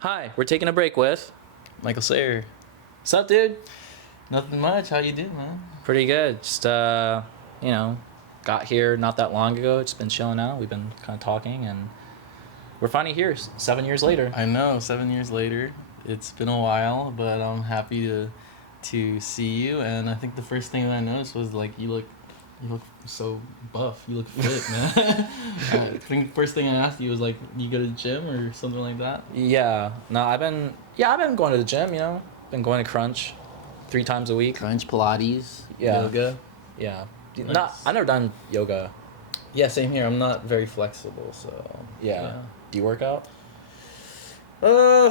Hi, we're taking a break with. Michael Seyer. What's up, dude? Nothing much. How you doing, man? Pretty good. Just you know, got here not that long ago. Just been chilling out. We've been kind of talking, and we're finally here 7 years later. I know, 7 years later. It's been a while, but I'm happy to see you. And I think the first thing that I noticed was like you look so buff. You look fit, man. I think first thing I asked you was like, you go to the gym or something like that? Yeah. No, I've been going to the gym. Been going to Crunch 3 times a week. Crunch, Pilates, Yeah. yoga. Yeah. Nice. I've never done yoga. Yeah, same here. I'm not very flexible, so Yeah. Do you work out? Uh,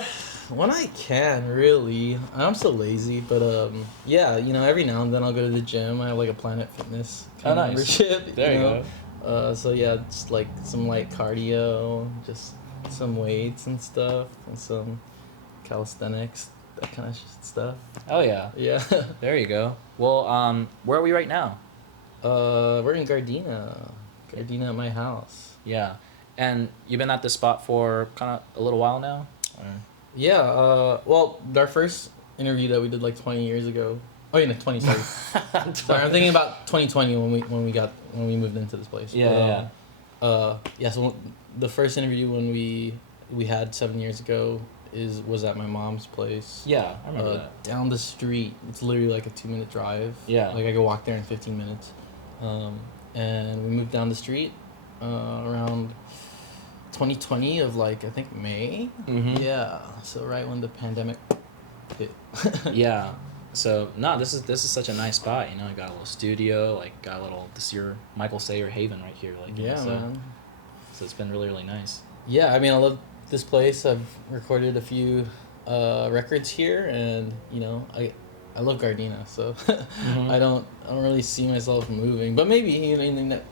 when I can, really. I'm so lazy, but yeah, every now and then I'll go to the gym. I have like a Planet Fitness Oh, nice. membership. There you go. So yeah, just like some light cardio, just some weights and stuff, and some calisthenics, that kind of stuff. Oh yeah. Yeah. There you go. Well, where are we right now? We're in Gardena at my house. Yeah. And you've been at this spot for kind of a little while now? Or? Yeah. Well, our first interview that we did like 20 years ago. Oh yeah, no, 20. Sorry. Sorry, I'm thinking about 2020 when we moved into this place. Yeah, yeah. So the first interview when we had 7 years ago was at my mom's place. Yeah, I remember that. Down the street. It's literally like a 2-minute drive. Yeah. Like I could walk there in 15 minutes. And we moved down the street around 2020 of like I think May. Mm-hmm. Yeah. So right when the pandemic hit. Yeah. So no, this is such a nice spot. You got a little studio, like got a little. This is your Michael Sayer haven right here, like. Yeah, so, man. So it's been really really nice. Yeah, I mean I love this place. I've recorded a few records here, and I love Gardena, so Mm-hmm. I don't really see myself moving, but maybe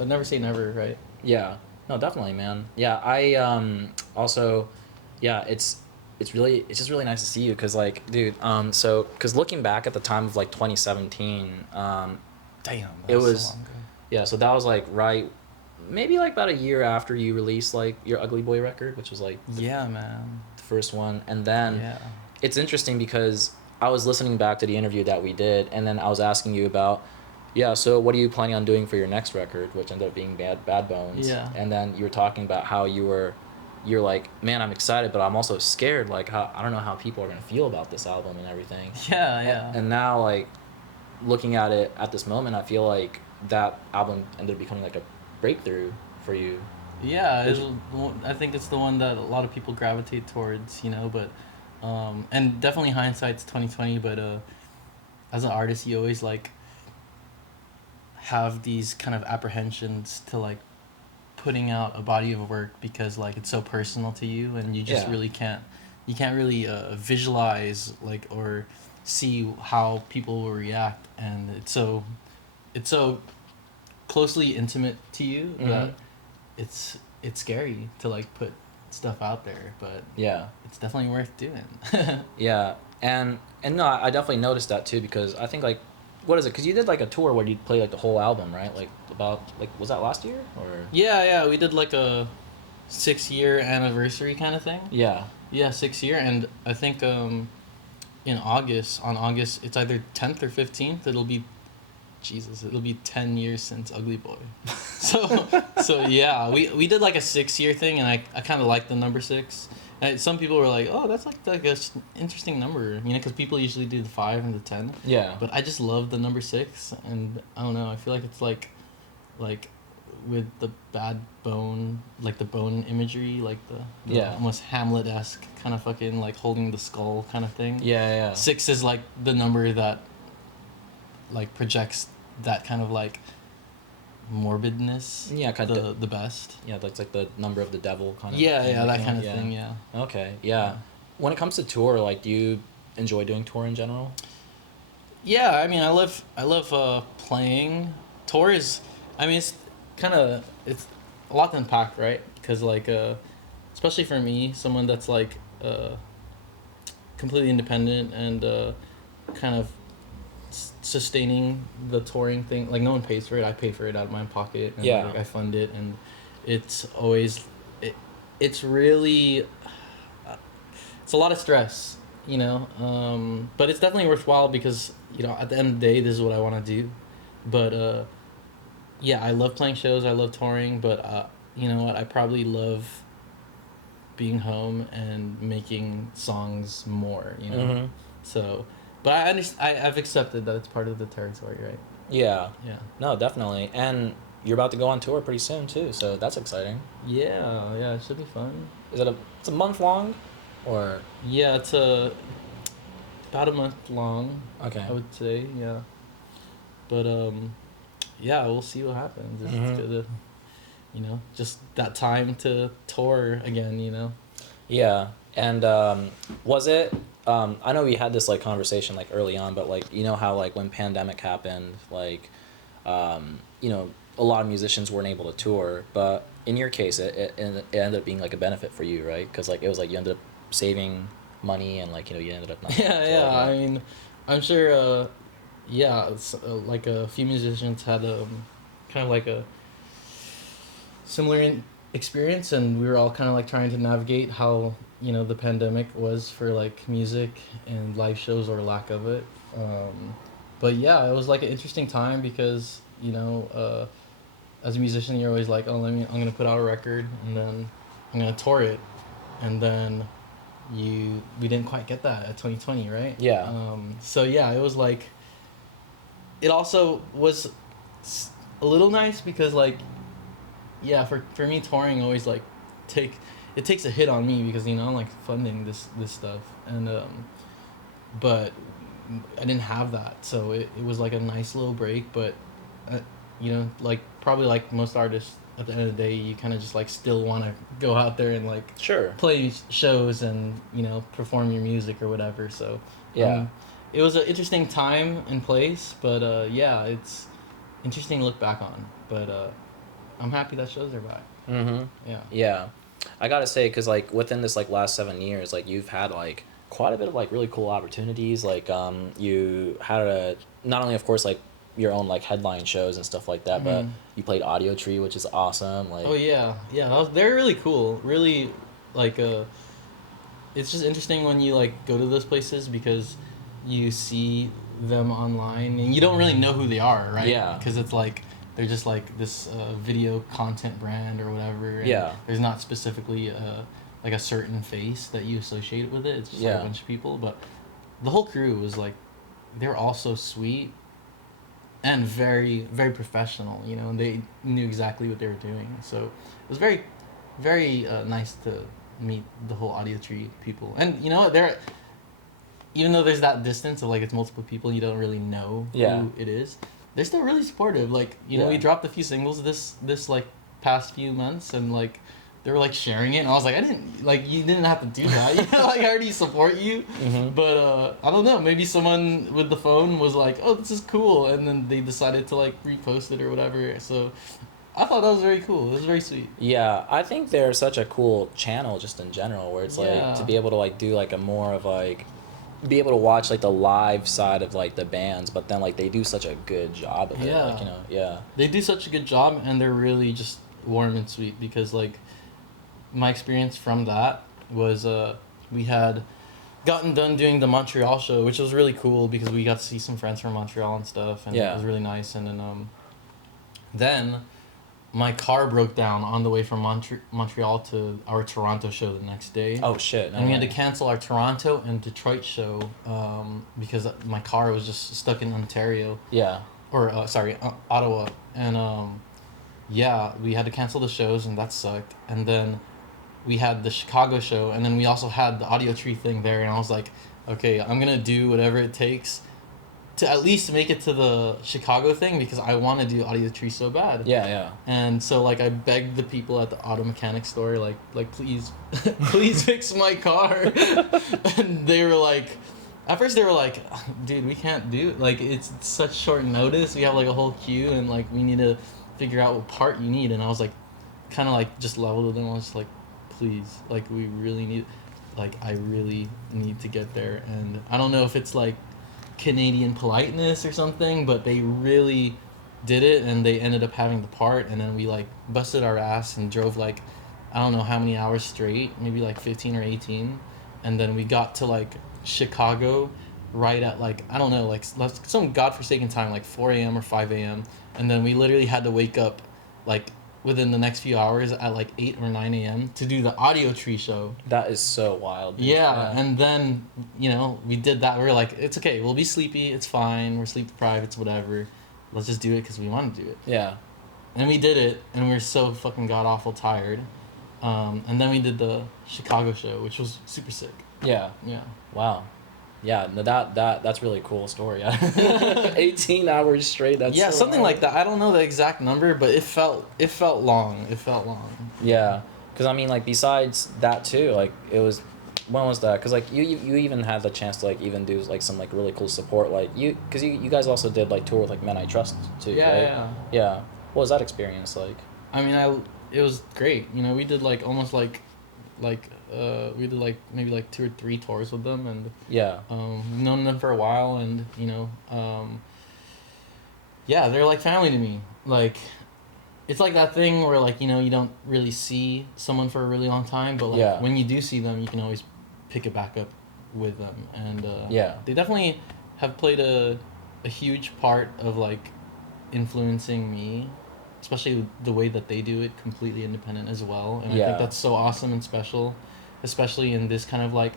never say never, right? Yeah. No, definitely, man. Yeah, I also, yeah, it's just really nice to see you, cause like, dude, so cause looking back at the time of like 2017, Damn, it was so long ago. yeah, so that was like maybe like about a year after you released like your Ugly Boy record, which was like Yeah, man. the first one, and then Yeah. it's interesting because I was listening back to the interview that we did, and then I was asking you about, yeah, so what are you planning on doing for your next record, which ended up being Bad Bones. Yeah. And then you were talking about how you're like, man, I'm excited, but I'm also scared, like how I don't know how people are gonna feel about this album and everything. Yeah, yeah. And now, like, looking at it at this moment, I feel like that album ended up becoming like a breakthrough for you. Yeah, I think it's the one that a lot of people gravitate towards, but and definitely hindsight's 2020, but as an artist you always like have these kind of apprehensions to like putting out a body of work because like it's so personal to you, and you just Yeah. really can't really visualize like or see how people will react, and it's so closely intimate to you that it's scary to like put stuff out there, but Yeah. it's definitely worth doing. Yeah, and no, I definitely noticed that too, because I think like, what is it? Because you did like a tour where you play like the whole album, right? Like was that last year or? Yeah, we did like a 6-year anniversary kind of thing. Yeah. Yeah, 6 year, and I think on August it's either 10th or 15th. It'll be 10 years since Ugly Boy. So yeah, we did like a 6-year thing, and I kind of like the number 6. And some people were like, oh, that's like a interesting number, because people usually do the 5 and the 10. Yeah. But I just love the number 6, and I don't know, I feel like it's like with the bad bone, like the bone imagery, like the Yeah. almost Hamlet-esque kind of fucking like holding the skull kind of thing. Yeah. 6 is like the number that like projects that kind of like morbidness. Yeah, kind of. the best. Yeah, that's like the number of the devil kind of. Yeah, thing, that like, kind of thing. Yeah. Okay. Yeah. When it comes to tour, like, do you enjoy doing tour in general? Yeah, I mean, I love playing. Tour is, I mean, it's a lot to unpack, right? Because like, especially for me, someone that's like completely independent and kind of sustaining the touring thing. Like, no one pays for it. I pay for it out of my pocket. And, Yeah. like, I fund it, and it's always it's really it's a lot of stress, but it's definitely worthwhile because at the end of the day, this is what I want to do. But yeah, I love playing shows. I love touring, but you know what? I probably love being home and making songs more. So, but I've accepted that it's part of the territory, right? Yeah. Yeah. No, definitely. And you're about to go on tour pretty soon too, so that's exciting. Yeah, it should be fun. Is it it's a month long, or Yeah, it's about a month long. okay? I would say, yeah. But yeah, we'll see what happens. It's gonna, just that time to tour again. Yeah, and was it? I know we had this like conversation like early on, but like how like when pandemic happened, like a lot of musicians weren't able to tour, but in your case, it ended up being like a benefit for you, right? Because like it was like you ended up saving money and like you ended up not. Yeah. I mean, I'm sure. Yeah, it's, like a few musicians had kind of like a similar experience, and we were all kind of like trying to navigate how the pandemic was for like music and live shows or lack of it. But yeah, it was like an interesting time because as a musician, you're always like, oh, I'm gonna put out a record and then I'm gonna tour it, and then we didn't quite get that at 2020, right? Yeah. So yeah, it was like, it also was a little nice because like, yeah, for me touring always like it takes a hit on me because I'm like funding this stuff, and but I didn't have that, so it was like a nice little break. But like probably like most artists, at the end of the day, you kind of just like still want to go out there and like Sure. play shows and perform your music or whatever. So Yeah. it was an interesting time and place, but yeah, it's interesting to look back on. But I'm happy that shows are back. Yeah. Yeah, I gotta say, because like within this like last 7 years, like you've had like quite a bit of like really cool opportunities. Like you had not only of course like your own like headline shows and stuff like that, but you played Audio Tree, which is awesome. Like Oh yeah, they're really cool. Really, like it's just interesting when you like go to those places because you see them online and you don't really know who they are, right? Yeah. Because it's like they're just like this video content brand or whatever. And Yeah. There's not specifically like a certain face that you associate with it. It's just like a bunch of people. But the whole crew was like, they were all so sweet and very, very professional, and they knew exactly what they were doing. So it was very, very nice to meet the whole Audio Tree people. And they're, even though there's that distance of like it's multiple people, you don't really know who it is. They're still really supportive. Like we dropped a few singles this like past few months, and like they were like sharing it, and I was like, I didn't like you didn't have to do that. Like I already support you. But I don't know. Maybe someone with the phone was like, oh, this is cool, and then they decided to like repost it or whatever. So I thought that was very cool. It was very sweet. Yeah, I think they're such a cool channel just in general, where it's like to be able to like do like a more of like be able to watch like the live side of like the bands, but then like they do such a good job of it. Like, they do such a good job, and they're really just warm and sweet because like my experience from that was we had gotten done doing the Montreal show, which was really cool because we got to see some friends from Montreal and stuff, and it was really nice. And then my car broke down on the way from Montreal to our Toronto show the next day. Oh shit! And we had to cancel our Toronto and Detroit show because my car was just stuck in Ontario. Yeah. Or Ottawa, and yeah, we had to cancel the shows, and that sucked. And then we had the Chicago show, and then we also had the Audio Tree thing there, and I was like, okay, I'm gonna do whatever it takes to at least make it to the Chicago thing because I want to do Audio Tree so bad. Yeah. And so like I begged the people at the auto mechanic store like please please fix my car. And they were like, at first they were like, dude, we can't do it. Like it's such short notice. We have like a whole queue, and like we need to figure out what part you need. And I was like, kind of like just leveled with them. I was just like, please, like we really need, like I really need to get there. And I don't know if it's like Canadian politeness or something, but they really did it, and they ended up having the part. And then we like busted our ass and drove like I don't know how many hours straight, maybe like 15 or 18, and then we got to like Chicago right at like I don't know like some godforsaken time like 4 a.m. or 5 a.m. and then we literally had to wake up like within the next few hours at like 8 or 9 a.m. to do the audio tree show. That is so wild. Dude. Yeah, and then we did that. We were like, it's okay, we'll be sleepy, it's fine, we're sleep deprived, it's whatever. Let's just do it because we want to do it. Yeah. And we did it, and we were so fucking god awful tired. And then we did the Chicago show, which was super sick. Yeah. Yeah. Wow. Yeah, no, that's really cool story. 18 hours straight. That's yeah, so something hard. like that. I don't know the exact number, but it felt long. It felt long. Yeah, because I mean, like besides that too, like it was, when was that? Because like you even had the chance to like even do like some like really cool support, like because you guys also did like tour with like Men I Trust too. Yeah, right? yeah. What was that experience like? I mean, it was great. We did like almost like we did like maybe like 2 or 3 tours with them, and Yeah. we've known them for a while, and yeah, they're like family to me. Like, it's like that thing where like you don't really see someone for a really long time, but like Yeah. when you do see them, you can always pick it back up with them, and Yeah. they definitely have played a huge part of like influencing me, especially the way that they do it completely independent as well, and I Yeah. think that's so awesome and special, especially in this kind of like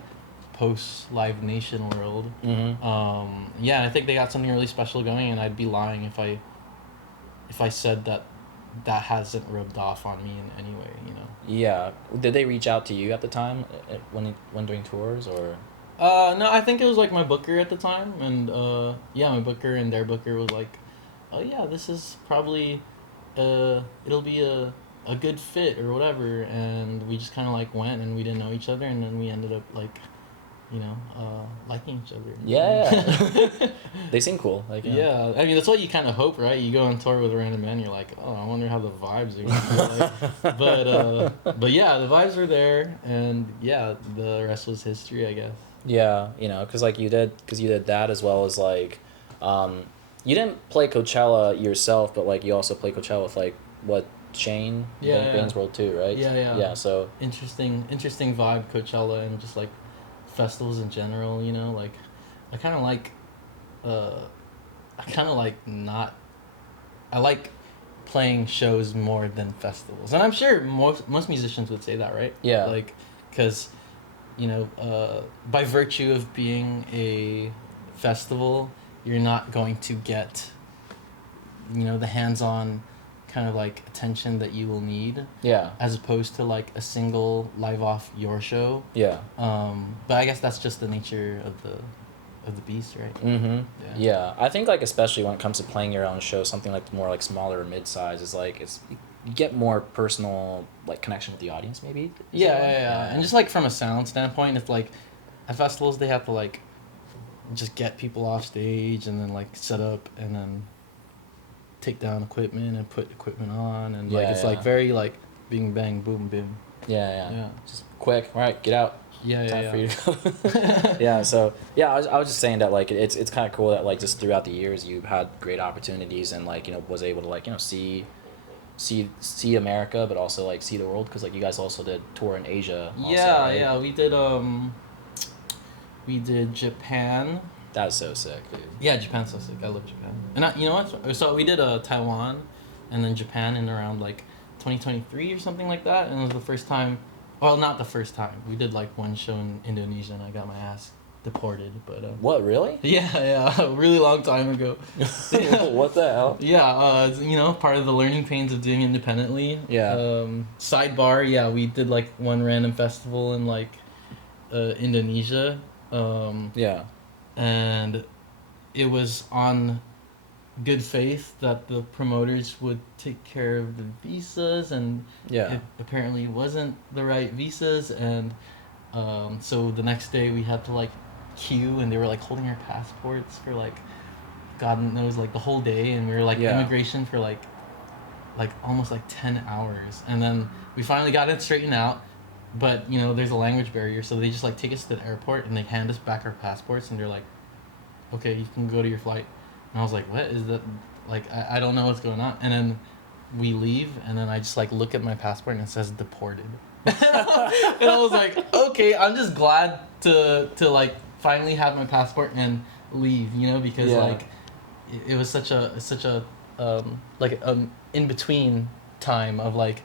post Live Nation world. Mm-hmm. Yeah, I think they got something really special going, and I'd be lying if I said that hasn't rubbed off on me in any way. Yeah. Did they reach out to you at the time when doing tours or? No, I think it was like my booker at the time, and yeah, my booker and their booker was like, oh yeah, this is probably it'll be a good fit or whatever, and we just kind of like went, and we didn't know each other, and then we ended up like liking each other. Yeah. They seem cool. Like Yeah, I mean that's what you kind of hope, right? You go on tour with a random band, you're like, oh, I wonder how the vibes are gonna be like. But yeah, the vibes were there, and yeah, the rest was history, I guess. Yeah, because like you did that as well as like, you didn't play Coachella yourself, but like you also play Coachella with like what Shane, Yeah. Bane's World too, right? Yeah. Yeah, so Interesting vibe, Coachella, and just like festivals in general. Like I kind of like, not. I like playing shows more than festivals, and I'm sure most musicians would say that, right? Yeah. Like, because, by virtue of being a festival, you're not going to get, the hands-on kind of like attention that you will need, yeah, as opposed to like a single live off your show. yeah. But I guess that's just the nature of the beast, right? Mm-hmm. Yeah. Yeah, I think like especially when it comes to playing your own show, something like more like smaller or mid-size is like you get more personal like connection with the audience maybe. Yeah. And just like from a sound standpoint, it's like at festivals they have to like just get people off stage and then like set up and then take down equipment and put equipment on, and like it's like very like bing bang boom boom. Yeah. Just quick. All right, get out. Yeah. Time for you to go. Yeah. So yeah, I was just saying that like it's kind of cool that like just throughout the years you've had great opportunities and like was able to like see America, but also like see the world, because like you guys also did tour in Asia. Also, right? Yeah. We did Japan. That's so sick, dude. Yeah, Japan's so sick. I love Japan. And you know what? So we did Taiwan, and then Japan in around like 2023 or something like that. And it was the first time. Well, not the first time. We did like one show in Indonesia, and I got my ass deported. But What, really? Yeah, a really long time ago. What the hell? Yeah, part of the learning pains of doing it independently. Yeah. Sidebar, yeah, we did like one random festival in like Indonesia. Yeah. And it was on good faith that the promoters would take care of the visas, and Yeah. it apparently wasn't the right visas, and so the next day we had to like queue, and they were like holding our passports for like God knows like the whole day, and we were like immigration for like almost like 10 hours, and then we finally got it straightened out. But there's a language barrier, so they just like take us to the airport and they hand us back our passports, and they're like, okay, you can go to your flight. And I was like, what is that? Like, I don't know what's going on. And then we leave, and then I just like look at my passport and it says deported. And I was like, okay, I'm just glad to like finally have my passport and leave, you know, because Yeah. like it was such a like in between time of like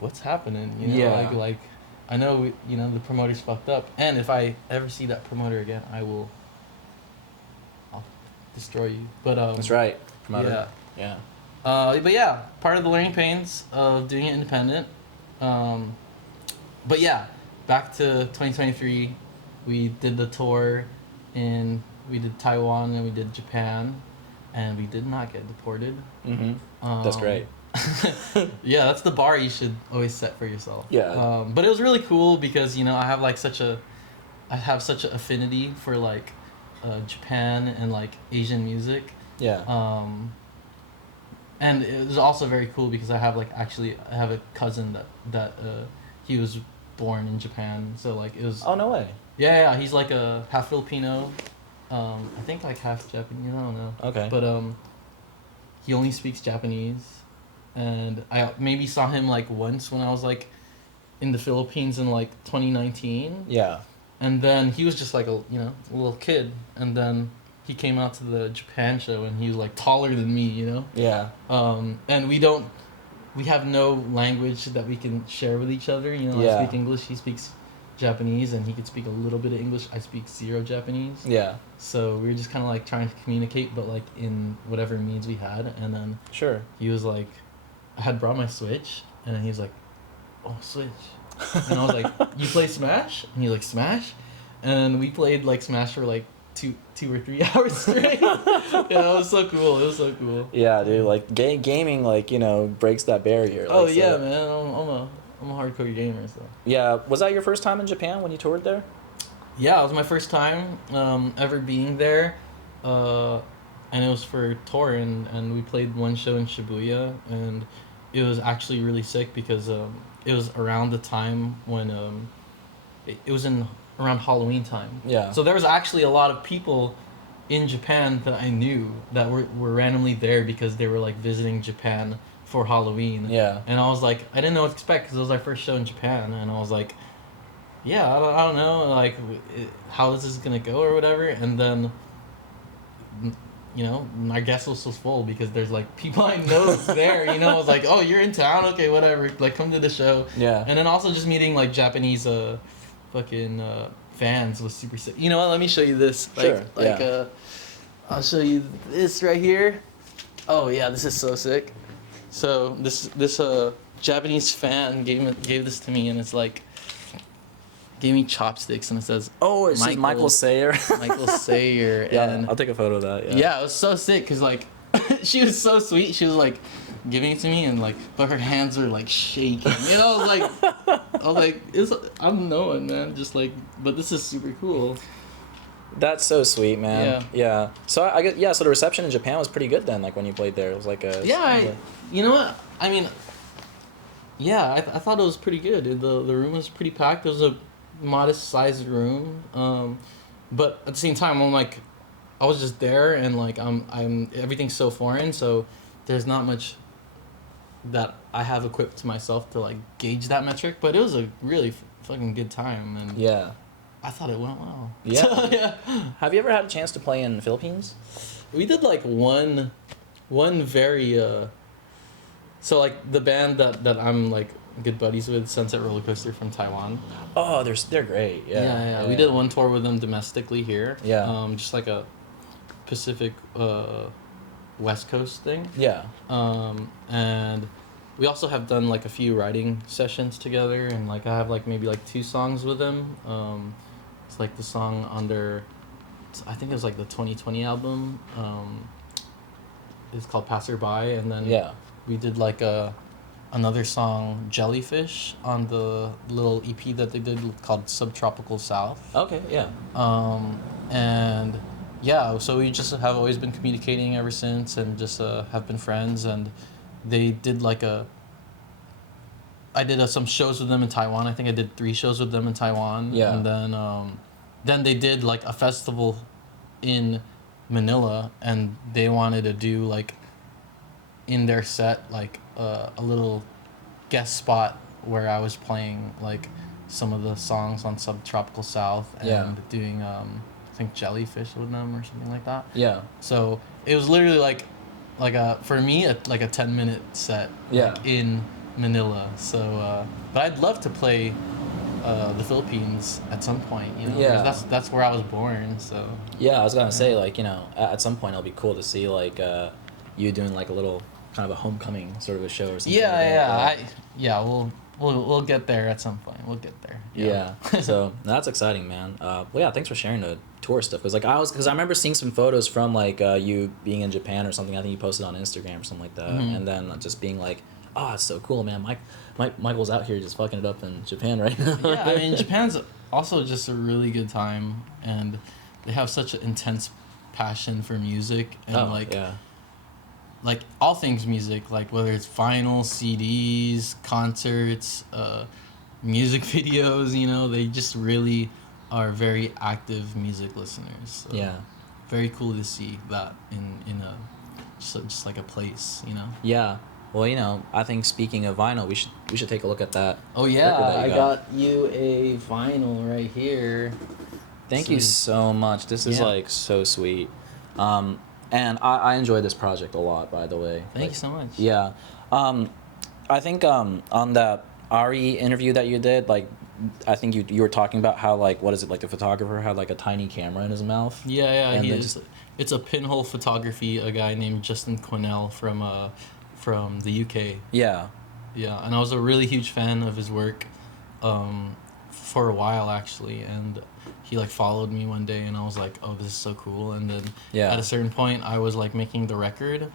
what's happening, you know, Yeah. like I know you know the promoter's fucked up, and if I ever see that promoter again, I'll destroy you. But That's right. Promoter. yeah. Yeah. But yeah, part of the learning pains of doing it independent. But yeah, back to 2023, we did the tour we did Taiwan and we did Japan, and we did not get deported. Mm-hmm. That's great. Yeah, that's the bar you should always set for yourself. Yeah. But it was really cool because, you know, I have such an affinity for like Japan and like Asian music. Yeah. And it was also very cool because I have a cousin that he was born in Japan, so like it was. Oh, no way. Yeah, he's like a half Filipino, I think like half Japanese. I don't know. Okay. But he only speaks Japanese, and I maybe saw him like once when I was like in the Philippines in like 2019. Yeah. And then he was just like a little kid, and then he came out to the Japan show, and he was like taller than me, you know. Yeah. And we have no language that we can share with each other. You know, Yeah. I speak English, he speaks Japanese, and he could speak a little bit of English. I speak zero Japanese. Yeah. So we were just kind of like trying to communicate, but like in whatever means we had. And then Sure. he was like, I had brought my Switch, and then he was like, oh, Switch. And I was like, you play Smash? And he was like, Smash? And we played like Smash for like two or 3 hours straight. Yeah, it was so cool. It was so cool. Yeah, dude. Like gaming, like breaks that barrier. Like, Oh so- yeah, man. I'm a hardcore gamer, so. Yeah. Was that your first time in Japan when you toured there? Yeah, it was my first time ever being there, and it was for tour, and we played one show in Shibuya, and it was actually really sick because it was around the time when it was around Halloween time. Yeah. So there was actually a lot of people in Japan that I knew that were randomly there because they were like visiting Japan for Halloween. Yeah. And I was like, I didn't know what to expect because it was our first show in Japan, and I was like, yeah, I don't know, like how this is gonna go or whatever. And then, you know, my guest list was full because there's like people I know there. You know, I was like, oh, you're in town, okay, whatever. Like, come to the show. Yeah. And then also just meeting like Japanese fucking fans was super sick. You know what? Let me show you this. Sure, yeah. I'll show you this right here. Oh yeah, this is so sick. So this Japanese fan gave this to me, and it's like gave me chopsticks, and it says, Oh, it's Michael Seyer. Michael Seyer. Yeah, And I'll take a photo of that. Yeah. yeah, it was so sick because like she was so sweet. She was like giving it to me, and like, but her hands were like shaking. You know, I was like, I'm knowing, man. Just like, but this is super cool. That's so sweet, man. Yeah. So I guess so the reception in Japan was pretty good then. Like when you played there, it was like a. Yeah, you know what? I mean, yeah, I thought it was pretty good. The room was pretty packed. It was a modest sized room, but at the same time, I'm like, I was just there, and like I'm everything's so foreign, so there's not much that I have equipped to myself to like gauge that metric. But it was a really fucking good time, and Yeah. I thought it went well. Yeah. Yeah. Have you ever had a chance to play in the Philippines? We did like one very so like the band that I'm like good buddies with, Sunset Roller Coaster from Taiwan. Oh, they're great. Yeah. We did one tour with them domestically here. Yeah. Just like a Pacific West Coast thing. Yeah. And we also have done like a few writing sessions together, and like I have like maybe like 2 songs with them. It's like the song under, I think it was like the 2020 album. It's called Passerby, and then Yeah. we did like another song, Jellyfish, on the little EP that they did called Subtropical South. Okay. Yeah. And yeah, so we just have always been communicating ever since, and just have been friends. And they did like I did some shows with them in Taiwan. I think I did 3 shows with them in Taiwan. Yeah. And then they did like a festival in Manila, and they wanted to do like in their set like a little guest spot where I was playing like some of the songs on Subtropical South and Yeah. doing I think Jellyfish with them or something like that. Yeah. So it was literally like a for me like a 10-minute set Yeah. like, in Manila. So but I'd love to play the Philippines at some point, you know. Yeah. Because that's where I was born. So Yeah, I was gonna say, like, you know, at some point it'll be cool to see like you doing like a little kind of a homecoming sort of a show or something. yeah, like that. yeah, we'll get there at some point. We'll get there. Yeah. So that's exciting, man. Well, yeah, thanks for sharing the tour stuff. Because I remember seeing some photos from like you being in Japan or something. I think you posted on Instagram or something like that, Mhm. and then just being like, oh, it's so cool, man. Michael's out here just fucking it up in Japan right now. Yeah, I mean Japan's also just a really good time, and they have such an intense passion for music and yeah. like all things music, like whether it's vinyl, CDs, concerts, music videos, you know, they just really are very active music listeners. So Yeah. very cool to see that in a just like a place, you know. Yeah. Well, you know, I think speaking of vinyl, we should take a look at that. Oh yeah, record that I you got you a vinyl right here. Thank you so much. This is Yeah. like so sweet. And I enjoy this project a lot, by the way. Thank you so much. Yeah. I think on that Ari interview that you did, like, I think you were talking about how, like, what is it, like the photographer had like a tiny camera in his mouth. Yeah, And he then is. It's a pinhole photography. A guy named Justin Quinnell from the UK. Yeah. Yeah, and I was a really huge fan of his work, for a while actually, and he like followed me one day, and I was like, oh, this is so cool. And then Yeah. at a certain point, I was like making the record,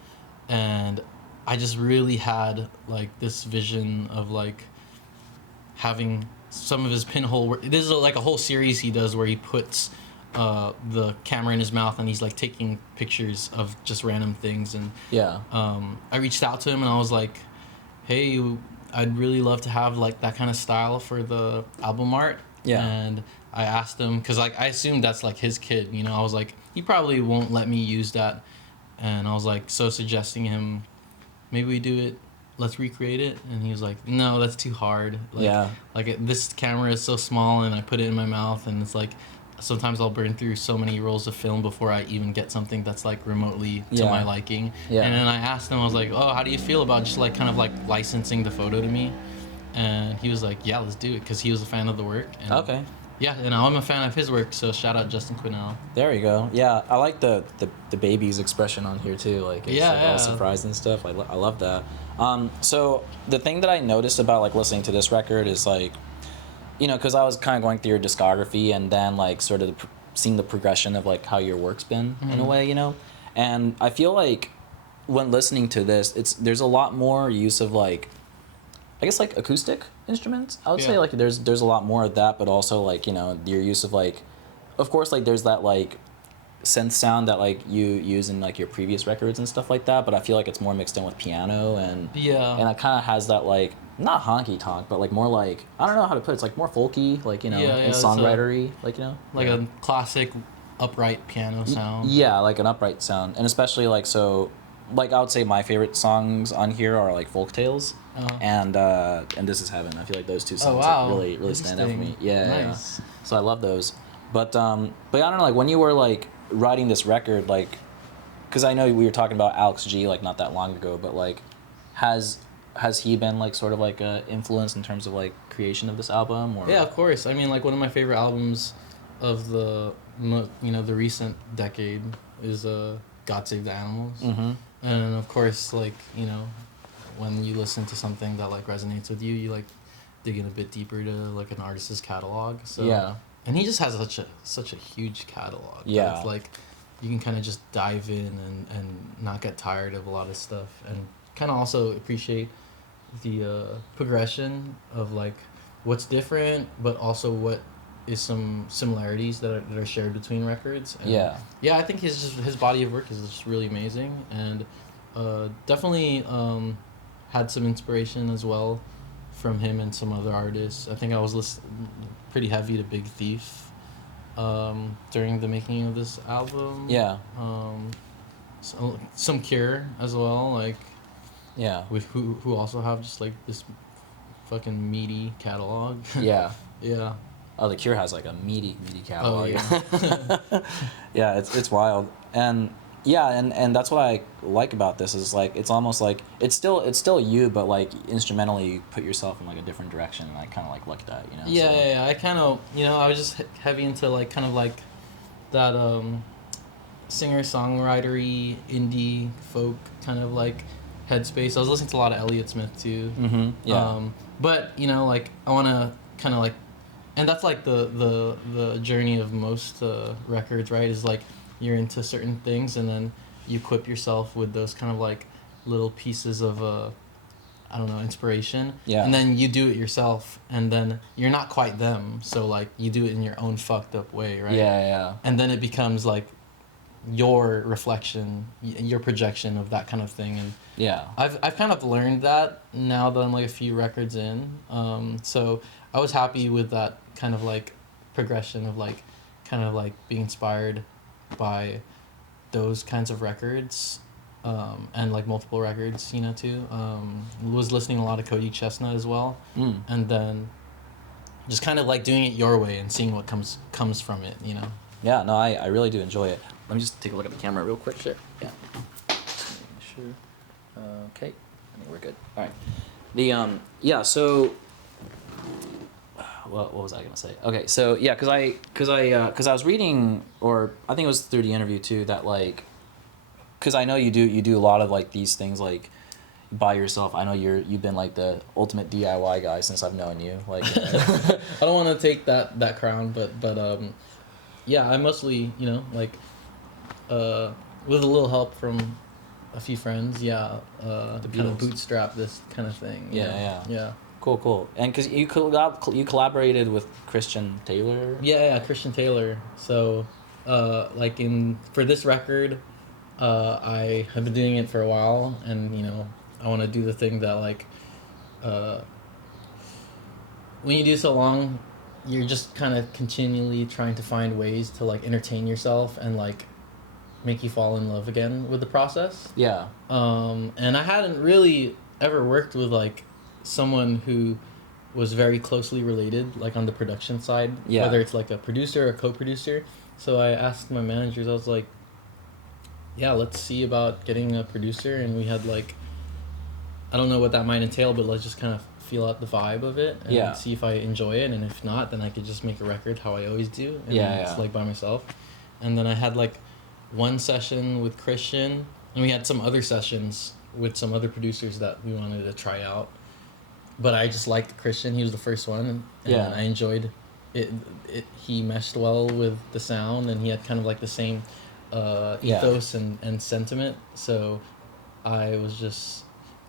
and I just really had like this vision of like having some of his pinhole work. This is like a whole series he does where he puts the camera in his mouth and he's like taking pictures of just random things. And Yeah. I reached out to him and I was like, hey, I'd really love to have like that kind of style for the album art. Yeah. And I asked him because like I assumed that's like his kid, you know. I was like, he probably won't let me use that, and I was like so suggesting him, maybe we do it, let's recreate it. And he was like, no, that's too hard. Like, Yeah. like this camera is so small and I put it in my mouth and it's like sometimes I'll burn through so many rolls of film before I even get something that's like remotely to Yeah. my liking. Yeah. And then I asked him, I was like, oh, how do you feel about just like kind of like licensing the photo to me? And he was like, yeah, let's do it, because he was a fan of the work. And Okay. yeah, and I'm a fan of his work, so shout out Justin Quinnell. There you go. Yeah, I like the baby's expression on here too. Like, it's Yeah, like yeah. all surprised and stuff. I love that. So the thing that I noticed about like listening to this record is like, you know, because I was kind of going through your discography and then like sort of seeing the progression of like how your work's been in a way, you know, and I feel like when listening to this, there's a lot more use of like, I guess like acoustic instruments. I would say Yeah. like there's a lot more of that, but also like, you know, your use of like, of course, like there's that like synth sound that like you use in like your previous records and stuff like that, but I feel like it's more mixed in with piano and Yeah. it kind of has that like not honky tonk, but like more like, I don't know how to put it, it's like more folky, like, you know, Yeah, and it's a- songwritery, like, you know, Like yeah. a classic upright piano sound. Yeah, like an upright sound, and especially like so, like I would say my favorite songs on here are like Folk Tales, Uh-huh. and This Is Heaven. I feel like those two songs wow. like, really stand out for me. Interesting. Yeah, Nice. yeah. So I love those, but yeah, I don't know, like when you were like writing this record, like, because I know we were talking about Alex G like not that long ago, but like, has he been like sort of like a influence in terms of like creation of this album? Or Yeah, of course. I mean, like one of my favorite albums of the the recent decade is God Save the Animals. Mm-hmm. And of course, like, you know, when you listen to something that like resonates with you, you like dig in a bit deeper to like an artist's catalog. So Yeah. and he just has such a huge catalog. that Yeah. It's like you can kind of just dive in and not get tired of a lot of stuff, and kind of also appreciate the progression of like what's different, but also what is some similarities that are shared between records. And Yeah. yeah, I think his body of work is just really amazing, and definitely had some inspiration as well from him and some other artists. I think I was listening pretty heavy to Big Thief during the making of this album. Yeah. So, some Cure as well, like Yeah. with who also have just like this fucking meaty catalog. Yeah. Yeah. Oh, The Cure has like a meaty catalog. Oh yeah. Yeah, it's wild. And yeah, and that's what I like about this is like it's almost like it's still you, but like instrumentally you put yourself in like a different direction, and I kind of like that, you know. Yeah, So, yeah, yeah. I kind of, I was just heavy into like kind of like that singer songwritery indie folk kind of like headspace. I was listening to a lot of Elliott Smith too. Mm-hmm. Yeah. But like I want to kind of like, and that's like the journey of most records, right? Is like you're into certain things, and then you equip yourself with those kind of like little pieces of I don't know, inspiration. Yeah. And then you do it yourself, and then you're not quite them, so like you do it in your own fucked up way, right? Yeah. And then it becomes like your reflection, your projection of that kind of thing. And Yeah. I've kind of learned that now that I'm like a few records in. So I was happy with that kind of like progression of like kind of like being inspired by those kinds of records, and like multiple records, too. Was listening to a lot of Cody Chestnut as well, and then just kind of like doing it your way and seeing what comes from it, Yeah, no, I really do enjoy it. Let me just take a look at the camera real quick. Sure. Yeah. Sure. Okay. I think we're good. All right. The yeah. So. What was I gonna say? Okay. So yeah, cause I was reading, or I think it was through the interview too, that like, cause I know you do a lot of like these things like by yourself. I know you've been like the ultimate DIY guy since I've known you. Like. I don't want to take that crown, but yeah, I mostly like with a little help from a few friends, kind of bootstrap this kind of thing. Yeah. Cool. And because you collaborated with Christian Taylor. Yeah, Christian Taylor. So, like for this record, I have been doing it for a while, and I want to do the thing that like, when you do so long, you're just kind of continually trying to find ways to like entertain yourself and like make you fall in love again with the process. Yeah. And I hadn't really ever worked with like someone who was very closely related, like on the production side, whether it's like a producer or co-producer. So I asked my managers, I was like, yeah, let's see about getting a producer. And we had like, I don't know what that might entail, but let's just kind of feel out the vibe of it and see if I enjoy it. And if not, then I could just make a record how I always do. And it's like by myself. And then I had like one session with Christian, and we had some other sessions with some other producers that we wanted to try out. But I just liked Christian. He was the first one, and I enjoyed it. He meshed well with the sound, and he had kind of like the same ethos and sentiment. So I was just,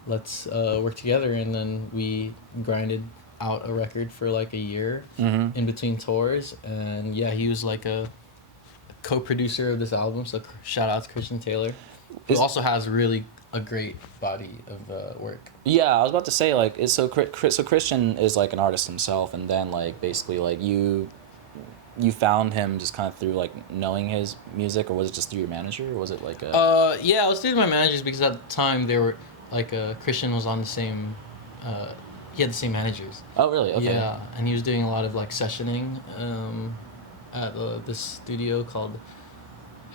let's work together, and then we grinded out a record for like a year in between tours. And he was like a co-producer of this album, so shout out to Christian Taylor, who also has really a great body of work. Yeah, I was about to say like so Christian is like an artist himself, and then like basically like you found him just kind of through like knowing his music, or was it just through your manager, or was it like a I was through my managers, because at the time they were like Christian was on the same he had the same managers. Oh really? Okay. Yeah, and he was doing a lot of like sessioning at this studio called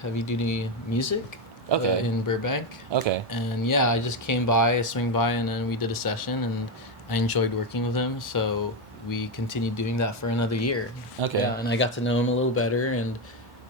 Heavy Duty Music. Okay. In Burbank. Okay. And I just swing by, and then we did a session, and I enjoyed working with him, so we continued doing that for another year. Okay. Yeah, and I got to know him a little better and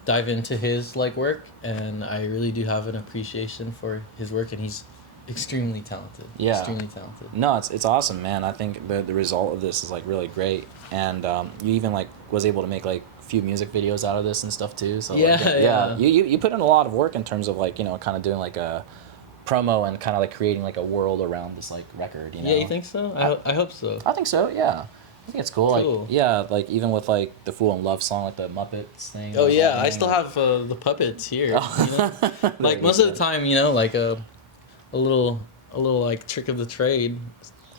dive into his like work, and I really do have an appreciation for his work, and he's extremely talented. Yeah. Extremely talented. No, it's awesome, man. I think the result of this is like really great, and you even like was able to make like few music videos out of this and stuff too. So you put in a lot of work in terms of like kind of doing like a promo and kind of like creating like a world around this like record. Yeah, you think so? I hope so. I think so. Yeah. I think it's cool. Like like even with like the Fool in Love song, like the Muppets thing. Oh yeah, I still have the puppets here. Like most of the time, like a little like trick of the trade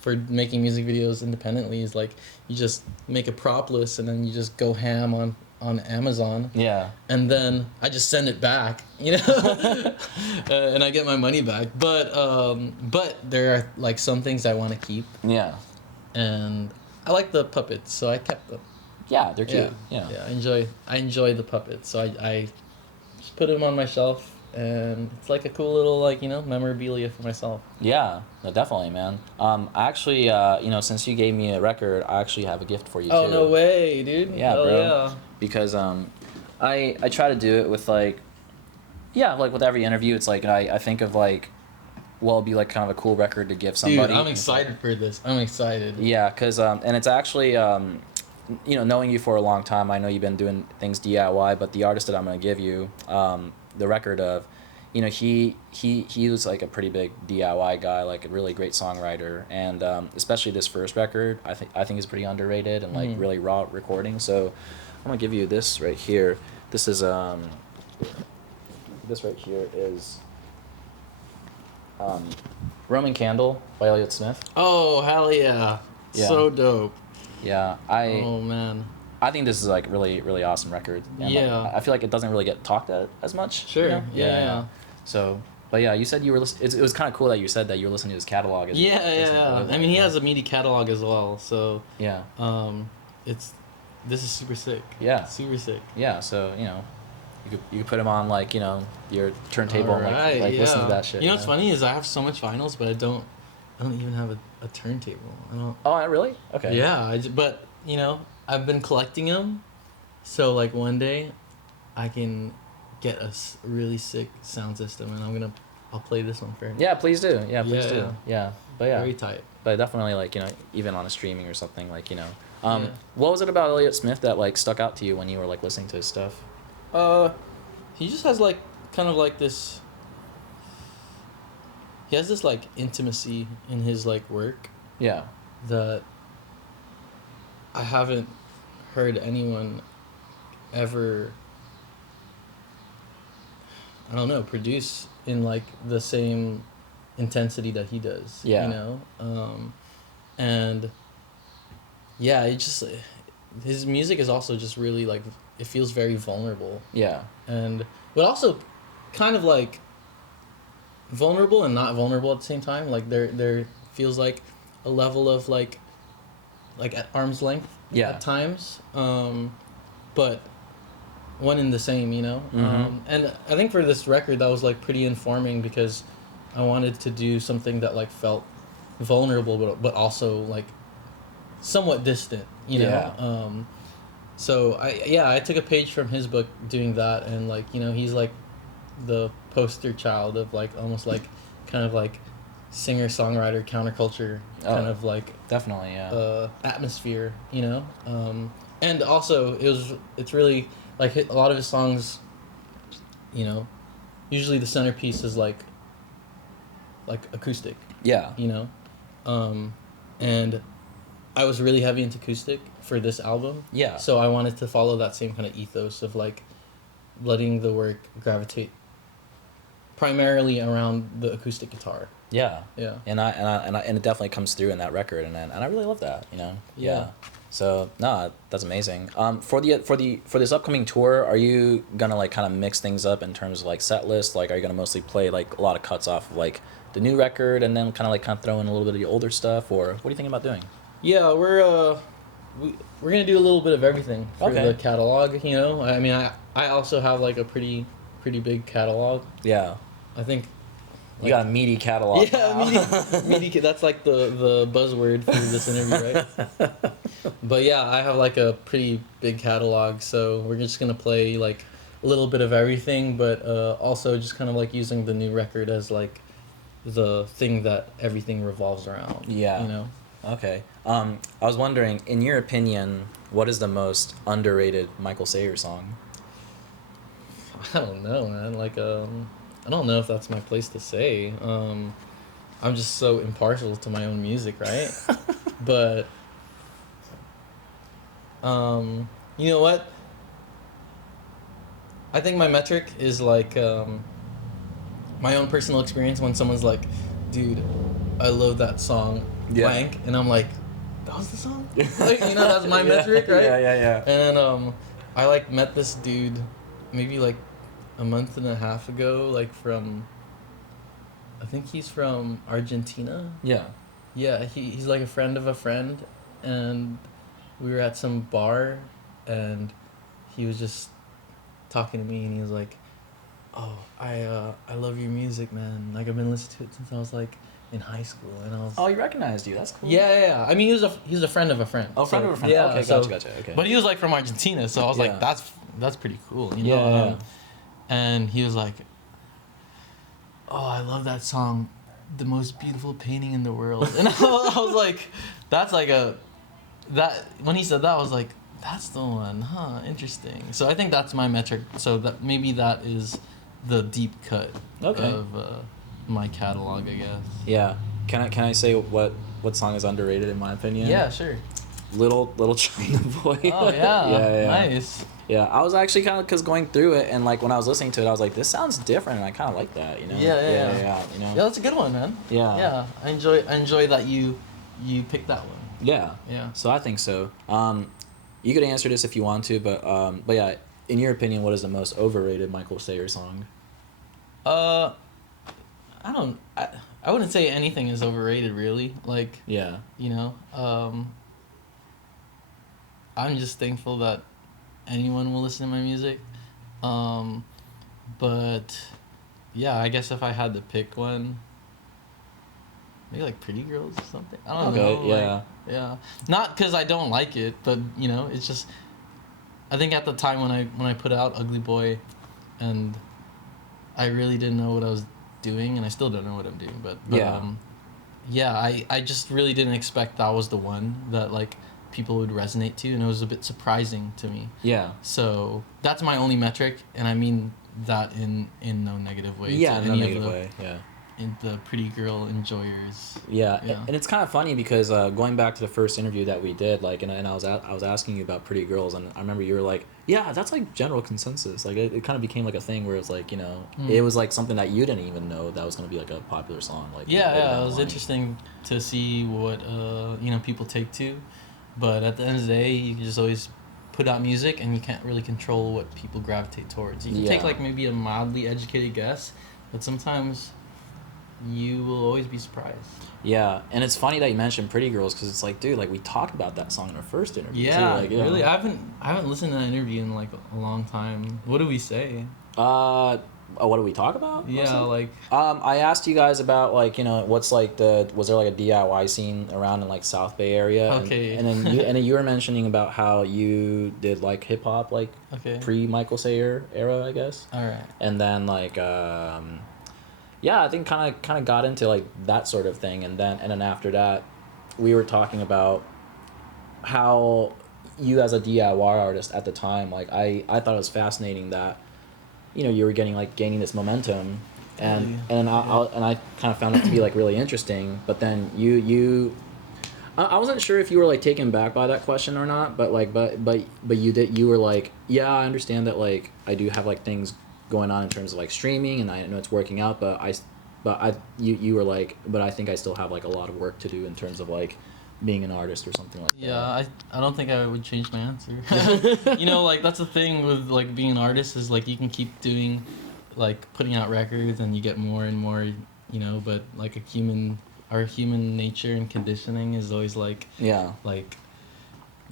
for making music videos independently is like you just make a prop list, and then you just go ham on Amazon. Yeah. And then I just send it back, and I get my money back. But there are like some things I want to keep. Yeah. and I like the puppets, so I kept them. Yeah, they're cute. Yeah. I enjoy the puppets, so I just put them on my shelf, and it's like a cool little memorabilia for myself. Yeah, no, definitely, man. I actually, since you gave me a record, I actually have a gift for you Oh too. no way, dude! Yeah, Hell bro. yeah. Because I try to do it with like, yeah, like with every interview, it's like I think of like, well, it'd be like kind of a cool record to give somebody. Dude, I'm excited for this. I'm excited. Yeah, cause and it's actually knowing you for a long time, I know you've been doing things DIY, but the artist that I'm gonna give you the record of, he was like a pretty big DIY guy, like a really great songwriter, and especially this first record, I think is pretty underrated and like really raw recording. So I'm gonna give you this right here. This is this right here is Roman Candle by Elliott Smith. Oh hell yeah. Yeah. So dope. Yeah, Oh man. I think this is like really really awesome record. And Yeah. like, I feel like it doesn't really get talked as much. Sure. You know? Yeah. So, but yeah, you said you were it was kind of cool that you said that you were listening to his catalog. Yeah. I mean, he has a MIDI catalog as well, so Yeah. this is super sick. Yeah. Super sick. Yeah. So you could put him on like your turntable and like listen to that shit. You know what's funny is I have so much vinyls, but I don't even have a turntable. I don't. Oh, really? Okay. Yeah, but I've been collecting them, so like one day, I can get a really sick sound system, and I'll play this one for you. Yeah, please do. Yeah, please Yeah, do. yeah. Yeah, but yeah, Very tight. but definitely like even on a streaming or something like Yeah. what was it about Elliott Smith that like stuck out to you when you were like listening to his stuff? He just has like kind of like this. He has this like intimacy in his like work Yeah. that I haven't heard anyone ever, I don't know, produce in like the same intensity that he does. Yeah. And yeah, his music is also just really like, it feels very vulnerable, Yeah. but also kind of like vulnerable and not vulnerable at the same time. Like there feels like a level of like at arm's length Yeah. at times, but one in the same, and I think for this record that was like pretty informing because I wanted to do something that like felt vulnerable but also like somewhat distant, Yeah. so I took a page from his book doing that, and like he's like the poster child of like almost like kind of like singer songwriter counterculture kind of like Definitely, yeah. atmosphere, and also it's really like a lot of his songs, usually the centerpiece is like acoustic, Yeah. and I was really heavy into acoustic for this album. Yeah. So I wanted to follow that same kind of ethos of like letting the work gravitate primarily around the acoustic guitar. Yeah. Yeah. And it definitely comes through in that record, and I really love that. Yeah. So no, that's amazing. For this upcoming tour, are you gonna like kind of mix things up in terms of like set list? Like, are you gonna mostly play like a lot of cuts off of like the new record, and then kind of throw in a little bit of the older stuff, or what are you thinking about doing? Yeah, we're gonna do a little bit of everything for Okay. the catalog. I mean, I also have like a pretty big catalog. Yeah. I think. You got a meaty catalog. Yeah, meaty. That's like the buzzword for this interview, right? But yeah, I have like a pretty big catalog, so we're just gonna play like a little bit of everything, but also just kind of like using the new record as like the thing that everything revolves around. Yeah. Okay. I was wondering, in your opinion, what is the most underrated Michael Seyer song? I don't know, man. Like, I don't know if that's my place to say. I'm just so impartial to my own music, right? But, you know what? I think my metric is like my own personal experience when someone's like, dude, I love that song, Yeah. blank. And I'm like, that was the song? Like, that's my metric, right? Yeah. And I like met this dude maybe like a month and a half ago, like from, I think he's from Argentina. Yeah. Yeah, he's like a friend of a friend, and we were at some bar, and he was just talking to me, and he was like, "Oh, I love your music, man. Like I've been listening to it since I was like in high school," and I was. Oh, he recognized you. That's cool. Yeah. I mean, he was a friend of a friend. Oh, friend So, of a friend. Yeah, Okay, so, gotcha. Okay. But he was like from Argentina, so I was Yeah. like, that's pretty cool, you know. Yeah. And he was like, "Oh, I love that song, the most beautiful painting in the world," and I was like, "That's like that." When he said that, I was like, "That's the one, huh? Interesting." So I think that's my metric. So that maybe that is the deep cut Okay. of my catalog, I guess. Yeah. Can I say what song is underrated in my opinion? Yeah, sure. Little China Boy. Oh yeah, yeah. nice. Yeah, I was actually kind of because going through it and like when I was listening to it, I was like, this sounds different, and I kind of like that, you know. Yeah. You know. Yeah, that's a good one, man. Yeah. Yeah, I enjoy that you picked that one. Yeah. Yeah. So I think so. You could answer this if you want to, but yeah, in your opinion, what is the most overrated Michael Seyer song? I wouldn't say anything is overrated, really. Like, Yeah. you know, I'm just thankful that anyone will listen to my music. But yeah, I guess if I had to pick one, maybe like Pretty Girls or something. I don't know. Yeah. Like, yeah. Not because I don't like it, but you know, it's just. I think at the time when I put out Ugly Boy, and I really didn't know what I was doing, and I still don't know what I'm doing, but Yeah. yeah, I just really didn't expect that was the one that like people would resonate to, and it was a bit surprising to me. Yeah. So that's my only metric, and I mean that in no negative way. Yeah, to no any negative of the, way. Yeah. in the Pretty Girl enjoyers. Yeah, Yeah. and it's kind of funny because going back to the first interview that we did, like, and I was asking you about Pretty Girls, and I remember you were like, yeah, that's like general consensus. Like, it kind of became like a thing where it's like, you know, it was like something that you didn't even know that was gonna be like a popular song. Like, later Yeah, down it the was line. interesting to see what you know, people take to, but at the end of the day, you can just always put out music, and you can't really control what people gravitate towards. You can take Yeah. like maybe a mildly educated guess, but sometimes you will always be surprised. Yeah, and it's funny that you mentioned Pretty Girls because it's like, dude, like we talked about that song in our first interview. Yeah, too. Like, yeah. really. I haven't listened to that interview in like a long time. What do we say? What do we talk about? Yeah, mostly? like I asked you guys about like, you know, what's like was there like a DIY scene around in like South Bay area? Okay. And then you were mentioning about how you did like hip hop like okay. pre Michael Sayer era, I guess. All right. And then like yeah, I think kind of got into like that sort of thing, and then after that, we were talking about how you as a DIY artist at the time, like I thought it was fascinating that, you know, you were gaining this momentum, and I kind of found it to be like really interesting. But then I wasn't sure if you were like taken back by that question or not, but like but you were like, yeah, I understand that like I do have like things going on in terms of like streaming, and I know it's working out, but you were like, but I think I still have like a lot of work to do in terms of like being an artist or something like that. Yeah, I don't think I would change my answer. You know, like that's the thing with like being an artist is like you can keep doing, like putting out records and you get more and more, you know, but like our human nature and conditioning is always like, Yeah. like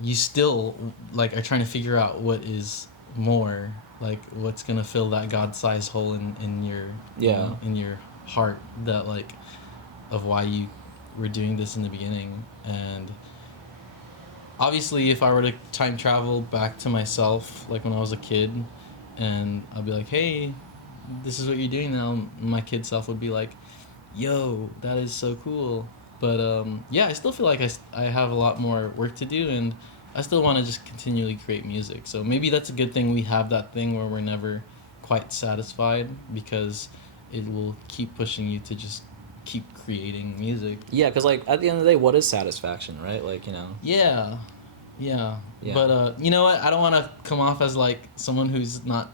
you still like are trying to figure out what is more, like what's gonna fill that God-sized hole in your you Yeah. know, in your heart, that like of why you were doing this in the beginning. And obviously if I were to time travel back to myself like when I was a kid, and I'll be like, hey, this is what you're doing now, my kid self would be like, yo, that is so cool. But yeah, I still feel like I have a lot more work to do, and I still want to just continually create music. So maybe that's a good thing we have that thing where we're never quite satisfied, because it will keep pushing you to just keep creating music. Yeah, because like at the end of the day, what is satisfaction, right? Like, you know. Yeah. Yeah. But you know what? I don't want to come off as like someone who's not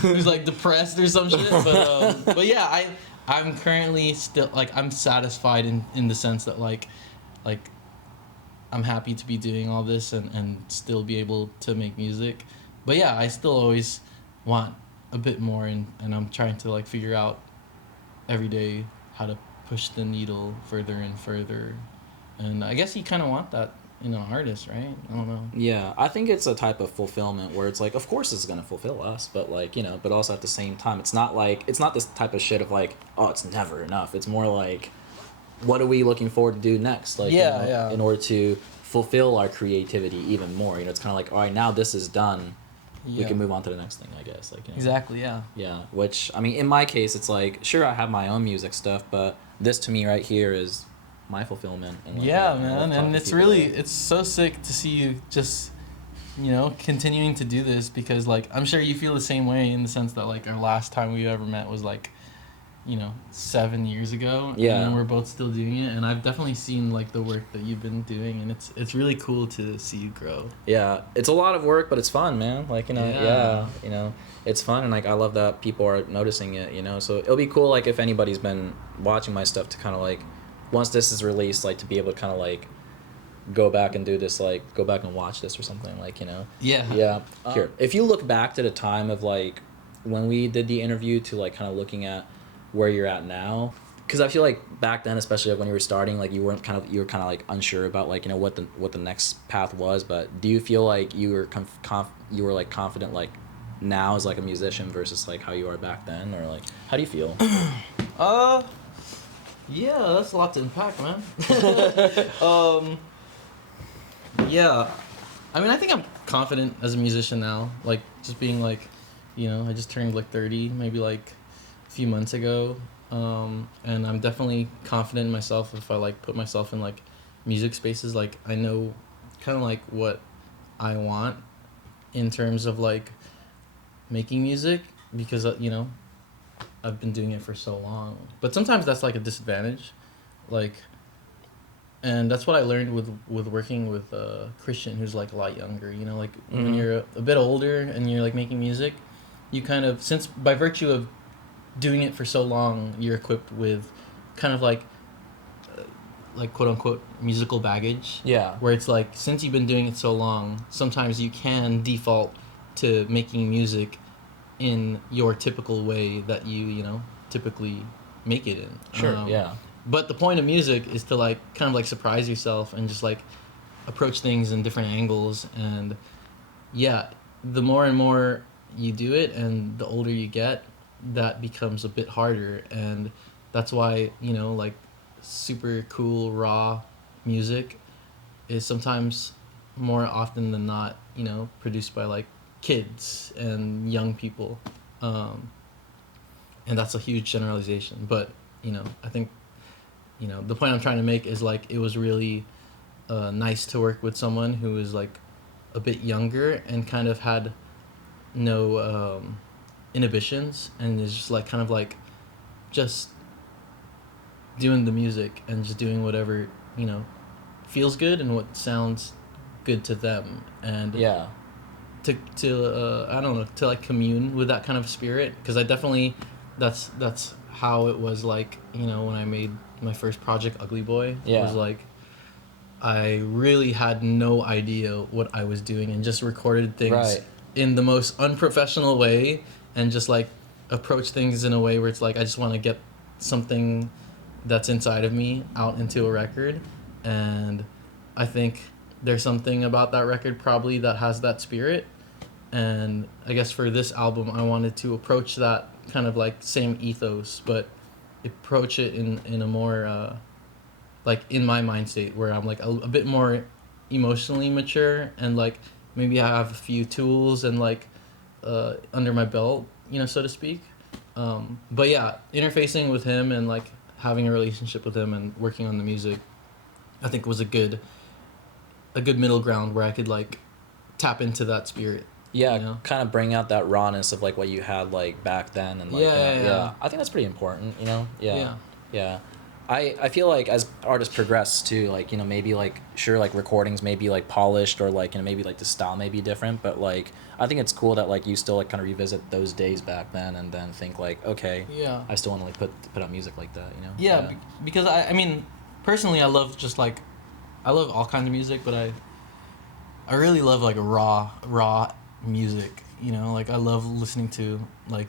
who's like depressed or some shit. But yeah, I'm currently still like I'm satisfied in the sense that like I'm happy to be doing all this and still be able to make music. But yeah, I still always want a bit more, and I'm trying to like figure out every day how to push the needle further and further. And I guess you kind of want that in an artist, right? I don't know. Yeah, I think it's a type of fulfillment where it's like, of course it's gonna fulfill us, but like, but also at the same time, it's not this type of shit of like, oh, it's never enough. It's more like, what are we looking forward to do next? Like, Yeah. in order to fulfill our creativity even more. It's kind of like, all right, now this is done. Yeah. We can move on to the next thing, I guess. Like, Exactly, yeah. Yeah, which, I mean, in my case, it's like, sure, I have my own music stuff, but this to me right here is my fulfillment. And like, Yeah, I man, love talking and to it's people really, that- it's so sick to see you just, continuing to do this, because, like, I'm sure you feel the same way in the sense that, like, our last time we ever met was, like, 7 years ago. Yeah. And we're both still doing it, and I've definitely seen, like, the work that you've been doing, and it's really cool to see you grow. Yeah, it's a lot of work, but it's fun, man. Like, Yeah. it's fun, and like I love that people are noticing it. So it'll be cool, like if anybody's been watching my stuff, to kind of like, once this is released, like to be able to kind of like go back and do this, like go back and watch this or something, like Yeah. Yeah. Here, if you look back to the time of like when we did the interview to like kind of looking at where you're at now, because I feel like back then, especially like when you were starting, like you were kind of like unsure about like what the next path was. But do you feel like you were you were like confident like now as like a musician versus like how you are back then, or like how do you feel? Yeah, that's a lot to unpack, man. Yeah, I mean, I think I'm confident as a musician now. Like, just being like, I just turned like 30, maybe like a few months ago. And I'm definitely confident in myself if I like put myself in like music spaces. Like, I know kind of like what I want in terms of like making music, because I've been doing it for so long. But sometimes that's like a disadvantage, like, and that's what I learned with working with Christian, who's like a lot younger. Like when you're a bit older and you're like making music, you kind of, since by virtue of doing it for so long, you're equipped with kind of like quote unquote musical baggage. Yeah. Where it's like, since you've been doing it so long, sometimes you can default to making music in your typical way that you typically make it in. Sure. Yeah. But the point of music is to like kind of like surprise yourself and just like approach things in different angles. And yeah, the more and more you do it and the older you get, that becomes a bit harder. And that's why like super cool raw music is sometimes, more often than not, produced by like kids and young people. And that's a huge generalization, but I think the point I'm trying to make is like, it was really nice to work with someone who was like a bit younger and kind of had no inhibitions, and is just like kind of like just doing the music and just doing whatever feels good and what sounds good to them. And Yeah. to I don't know, to like commune with that kind of spirit, because I definitely, that's how it was like when I made my first project, Ugly Boy. Yeah. It was like, I really had no idea what I was doing and just recorded things Right. in the most unprofessional way, and just like approach things in a way where it's like, I just want to get something that's inside of me out into a record. And I think there's something about that record probably that has that spirit. And I guess for this album, I wanted to approach that kind of like same ethos, but approach it in a more like in my mind state, where I'm like a bit more emotionally mature, and like maybe I have a few tools and like under my belt, so to speak. But yeah, interfacing with him and like having a relationship with him and working on the music, I think was a good middle ground where I could like tap into that spirit. Yeah, kind of bring out that rawness of like what you had like back then, and like Yeah. I think that's pretty important. Yeah. Yeah. I feel like as artists progress too, like maybe like sure like recordings may be like polished, or like maybe like the style may be different, but like I think it's cool that like you still like kind of revisit those days back then and then think like, okay, Yeah. I still want to like put out music like that, Yeah, because I mean, personally, I love just like, I love all kinds of music, but I really love like raw music. Like I love listening to like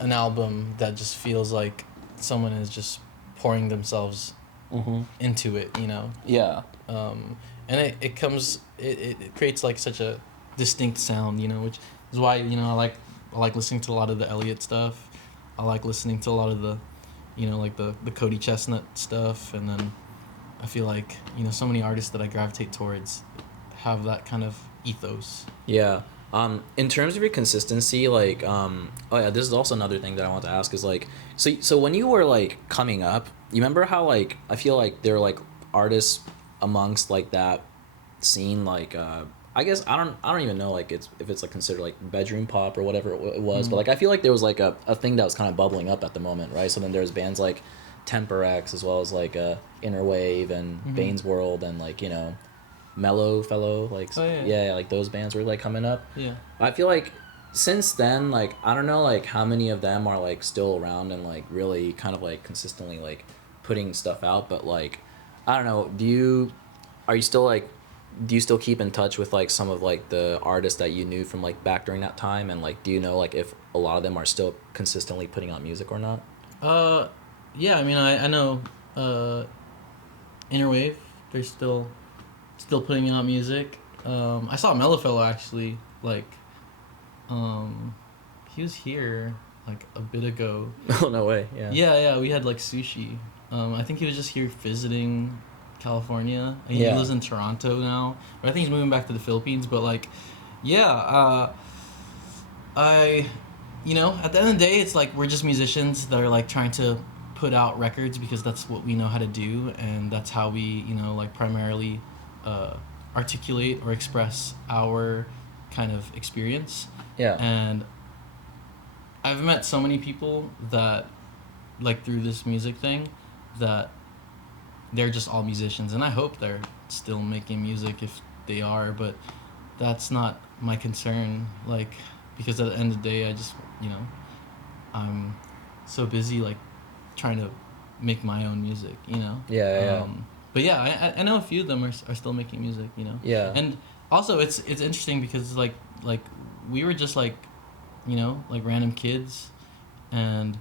an album that just feels like someone has just pouring themselves Mm-hmm. into it, you know. Yeah. And it creates like such a distinct sound, you know, which is why, you know, I like listening to a lot of the Elliott stuff. I like listening to a lot of the, you know, like the Cody Chestnut stuff, and then I feel like, you know, so many artists that I gravitate towards have that kind of ethos. Yeah. In terms of your consistency, like, oh yeah, this is also another thing that I want to ask is like, so when you were like coming up, you remember how like I feel like there are like artists amongst like that scene, like I guess I don't even know like if it's like considered like bedroom pop or whatever it was, but like I feel like there was like a thing that was kind of bubbling up at the moment, right? So then there's bands like Temper X as well as like Inner Wave and Bane's World and like, you know, Mellow Fellow, like yeah, like those bands were like coming up. Yeah. I feel like since then, like I don't know like how many of them are like still around and like really kind of like consistently like putting stuff out, but like I don't know, are you still like do you still keep in touch with like some of like the artists that you knew from like back during that time, and like do you know like if a lot of them are still consistently putting out music or not? Yeah, I mean, I know Inner Wave, they're still putting out music. I saw Mellow Fellow actually, like, he was here like a bit ago. Oh no way. Yeah, we had like sushi. I think he was just here visiting California. He Yeah. lives in Toronto now, but I think he's moving back to the Philippines. But like, yeah, you know, at the end of the day, it's like we're just musicians that are like trying to put out records because that's what we know how to do, and that's how we, you know, like primarily articulate or express our kind of experience. Yeah. And I've met so many people that, like, through this music thing, that they're just all musicians, and I hope they're still making music if they are, but that's not my concern, like, because at the end of the day, I just, you know, I'm so busy, like, trying to make my own music, you know? Yeah. But yeah, I know a few of them are still making music, you know? Yeah. And also, it's interesting because, like we were just, like, you know, like, random kids, and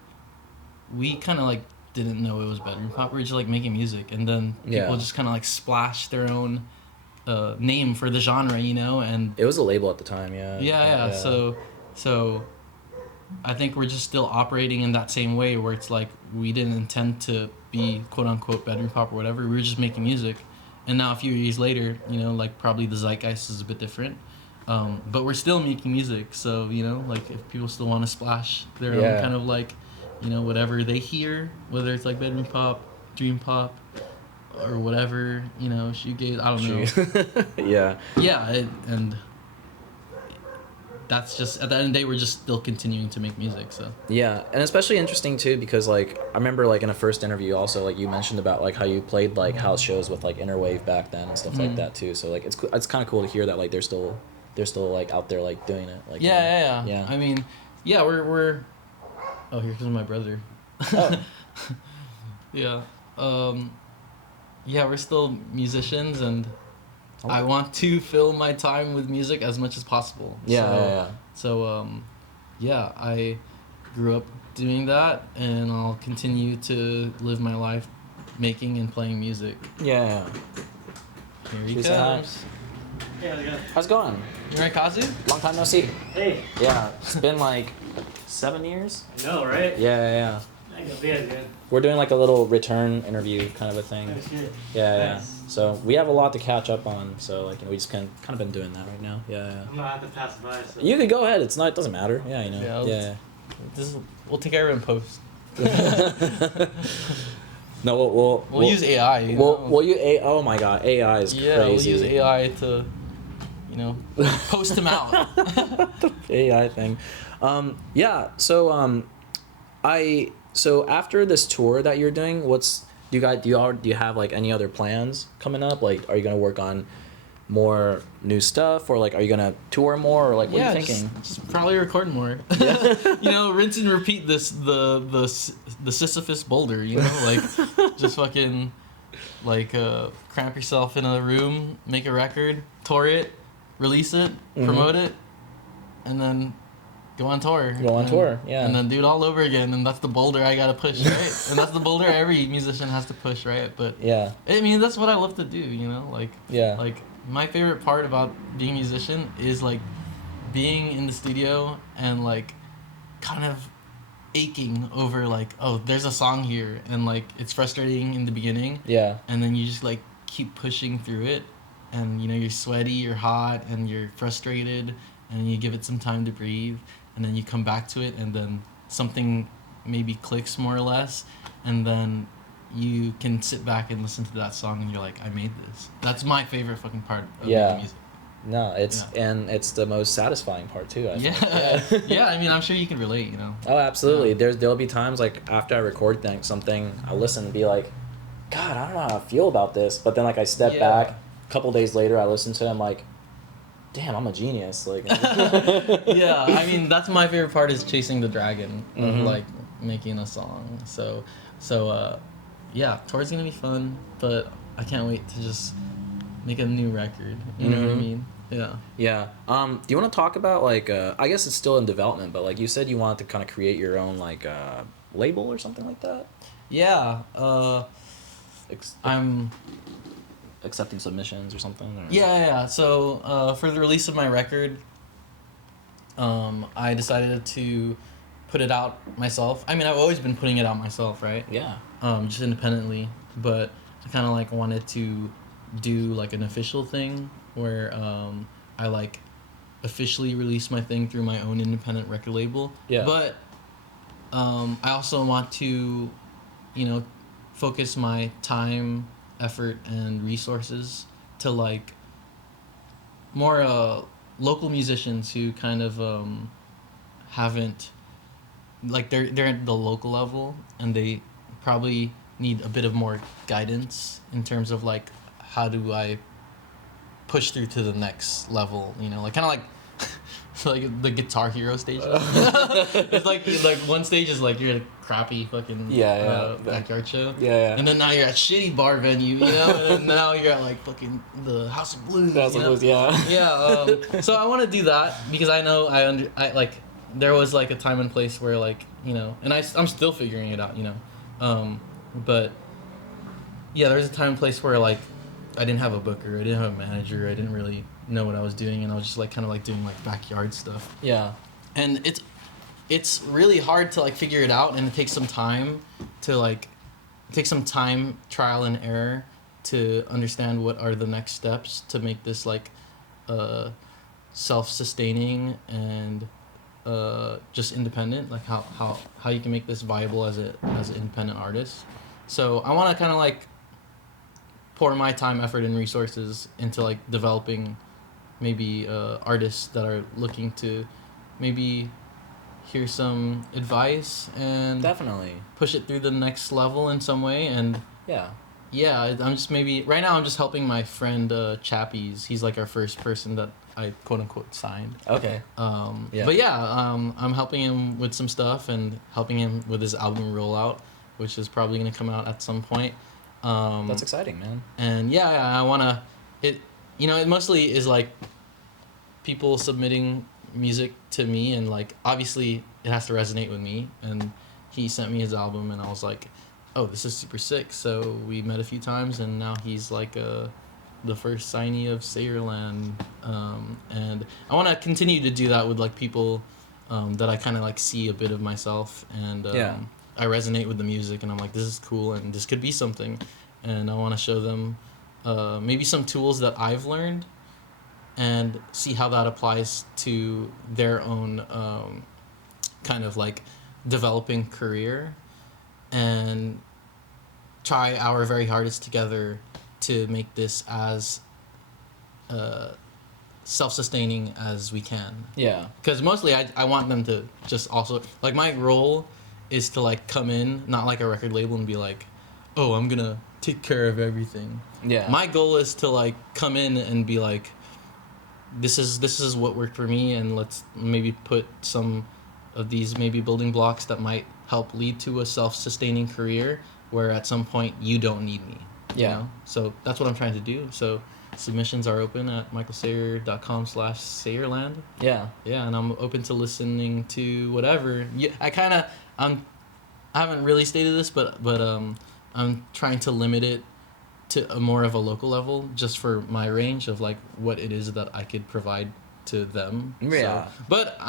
we kind of, like, didn't know it was bedroom pop. We were just, like, making music, and then people just kind of, like, splash their own name for the genre, you know? And It was a label at the time, yeah. yeah. So I think we're just still operating in that same way where it's like we didn't intend to be quote unquote bedroom pop or whatever. We were just making music, and now a few years later, you know, like probably the zeitgeist is a bit different, but we're still making music. So, you know, like if people still want to splash their own kind of, like, you know, whatever they hear, whether it's like bedroom pop, dream pop, or whatever, you know, shoegaze, I don't know. Yeah, and that's just, at the end of the day, we're just still continuing to make music, so. Yeah, and especially interesting too because like I remember like in a first interview also like you mentioned about like how you played like house shows with like Inner Wave back then and stuff like that too. So like it's kind of cool to hear that like they're still like out there like doing it. Like Yeah. I mean, yeah, we're oh, here comes my brother. Oh. Yeah. Yeah, we're still musicians, and I want to fill my time with music as much as possible. So, yeah, I grew up doing that, and I'll continue to live my life making and playing music. Yeah. Here he She's comes. Hey, how's it going? How's it going? You right, Kazu? Long time no see. Hey. Yeah, it's been like 7 years. I know, right? Yeah. I know, yeah, good. We're doing like a little return interview kind of a thing. Oh, shit. Yeah. Nice. So we have a lot to catch up on. So like, you know, we just kind of been doing that right now. Yeah. I'm gonna have to pass by, so. You could go ahead. It doesn't matter. Yeah, you know. Yeah, we'll take care of it in post. No, We'll use AI. You know? We'll use AI. Oh my God, AI is crazy. We'll use AI to, you know, post them out. The AI thing. So after this tour that you're doing, do you have like any other plans coming up? Like, are you gonna work on more new stuff, or like are you gonna tour more, or like what are you thinking? Just probably record more. You know, rinse and repeat the Sisyphus boulder. You know, like just fucking like cramp yourself in a room, make a record, tour it, release it, promote it, and then go on tour. Go on tour, yeah. And then do it all over again, and that's the boulder I gotta push, right? And that's the boulder every musician has to push, right? But Yeah. I mean, that's what I love to do, you know? Like, Yeah. like my favorite part about being a musician is like being in the studio and like kind of aching over like, oh, there's a song here, and like it's frustrating in the beginning, Yeah. and then you just like keep pushing through it, and you know you're sweaty, you're hot, and you're frustrated, and you give it some time to breathe, and then you come back to it, and then something maybe clicks more or less, and then you can sit back and listen to that song, and you're like, I made this. That's my favorite fucking part of making music. No, and it's the most satisfying part too. I think. Yeah. Yeah, I mean, I'm sure you can relate, you know. Oh, absolutely. Yeah. There'll be times like after I record something, I listen and be like, God, I don't know how I feel about this. But then like I step Yeah. back, a couple days later, I listen to it, I'm like, damn, I'm a genius. Like. Yeah, I mean that's my favorite part is chasing the dragon of Mhm. like making a song. So yeah, tour's gonna be fun, but I can't wait to just make a new record. You know what I Mhm. mean? Yeah. Yeah. Do you want to talk about like I guess it's still in development, but like you said you wanted to kind of create your own like label or something like that? Yeah. I'm Accepting submissions or something? Or? yeah. So for the release of my record, I decided to put it out myself. I mean, I've always been putting it out myself, right? Yeah. Just independently, but I kind of like wanted to do like an official thing where I like officially release my thing through my own independent record label. Yeah. But I also want to, you know, focus my time, effort, and resources to like more local musicians who kind of haven't like they're at the local level and they probably need a bit of more guidance in terms of like how do I push through to the next level, you know, like kind of like like the Guitar Hero stage. It's like one stage is like you're at a crappy fucking backyard show. Yeah. And then now you're at shitty bar venue, you know, and then now you're at like fucking the House of Blues. House of you know? Blues, yeah. Yeah. So I want to do that because I know I like there was like a time and place where like, you know, and I'm still figuring it out, you know, but yeah, there's a time and place where like I didn't have a booker, I didn't have a manager, I didn't really know what I was doing, and I was just like kind of like doing like backyard stuff. Yeah. And it's really hard to like figure it out, and it takes some time to like trial and error to understand what are the next steps to make this like self-sustaining and just independent, like how you can make this viable as an independent artist. So I want to kind of like pour my time, effort, and resources into like developing maybe artists that are looking to maybe hear some advice and Definitely. push it through the next level in some way. And Yeah. I'm just maybe right now I'm just helping my friend Chappies. He's like our first person that I quote unquote signed. Okay. Yeah. But I'm helping him with some stuff and helping him with his album rollout, which is probably gonna come out at some point. That's exciting, man. And I wanna it. You know, it mostly is like people submitting music to me, and like obviously it has to resonate with me. And he sent me his album, and I was like, oh, this is super sick. So we met a few times, and now he's like the first signee of Sayerland. And I want to continue to do that with like people that I kind of like see a bit of myself, and I resonate with the music, and I'm like, this is cool, and this could be something. And I want to show them maybe some tools that I've learned and see how that applies to their own kind of like developing career, and try our very hardest together to make this as self-sustaining as we can. Yeah. Because mostly I want them to just also like my role is to like come in not like a record label and be like, oh, I'm gonna take care of everything. Yeah. My goal is to like come in and be like, this is what worked for me, and let's maybe put some of these maybe building blocks that might help lead to a self-sustaining career where at some point you don't need me. You Yeah. know? So that's what I'm trying to do. So submissions are open at michaelseyer.com/sayerland. Yeah. Yeah, and I'm open to listening to whatever. Yeah, I haven't really stated this, but I'm trying to limit it to a more of a local level, just for my range of like what it is that I could provide to them. Yeah. So, but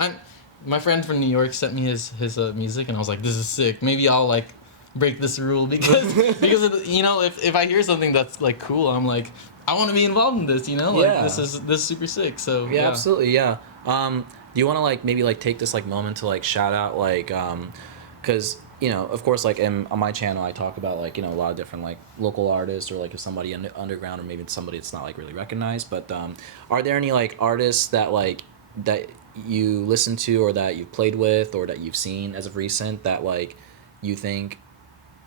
my friend from New York sent me his music, and I was like, this is sick. Maybe I'll like break this rule because if I hear something that's like cool, I'm like, I want to be involved in this. Like Yeah. this is super sick. So Yeah, absolutely. Yeah. Do you want to like maybe like take this like moment to like shout out like because of course like on my channel I talk about like a lot of different like local artists, or like if somebody underground, or maybe it's somebody that's not like really recognized, but are there any like artists that you listen to, or that you've played with, or that you've seen as of recent, that like you think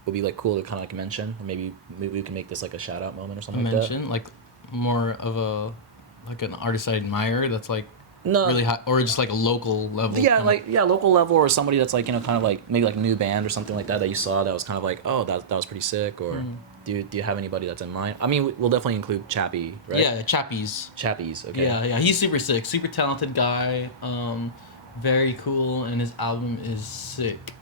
would be like cool to kind of like mention, or maybe we can make this like a shout out moment or something like that? Mention like more of a like an artist I admire that's like No. really high, or just like a local level. Yeah, like local level, or somebody that's like kind of like maybe like a new band or something like that you saw that was kind of like, oh, that was pretty sick, or do you have anybody that's in mind? I mean, we'll definitely include Chappie, right? Yeah, Chappies. Chappies, okay. Yeah, he's super sick, super talented guy, very cool, and his album is sick.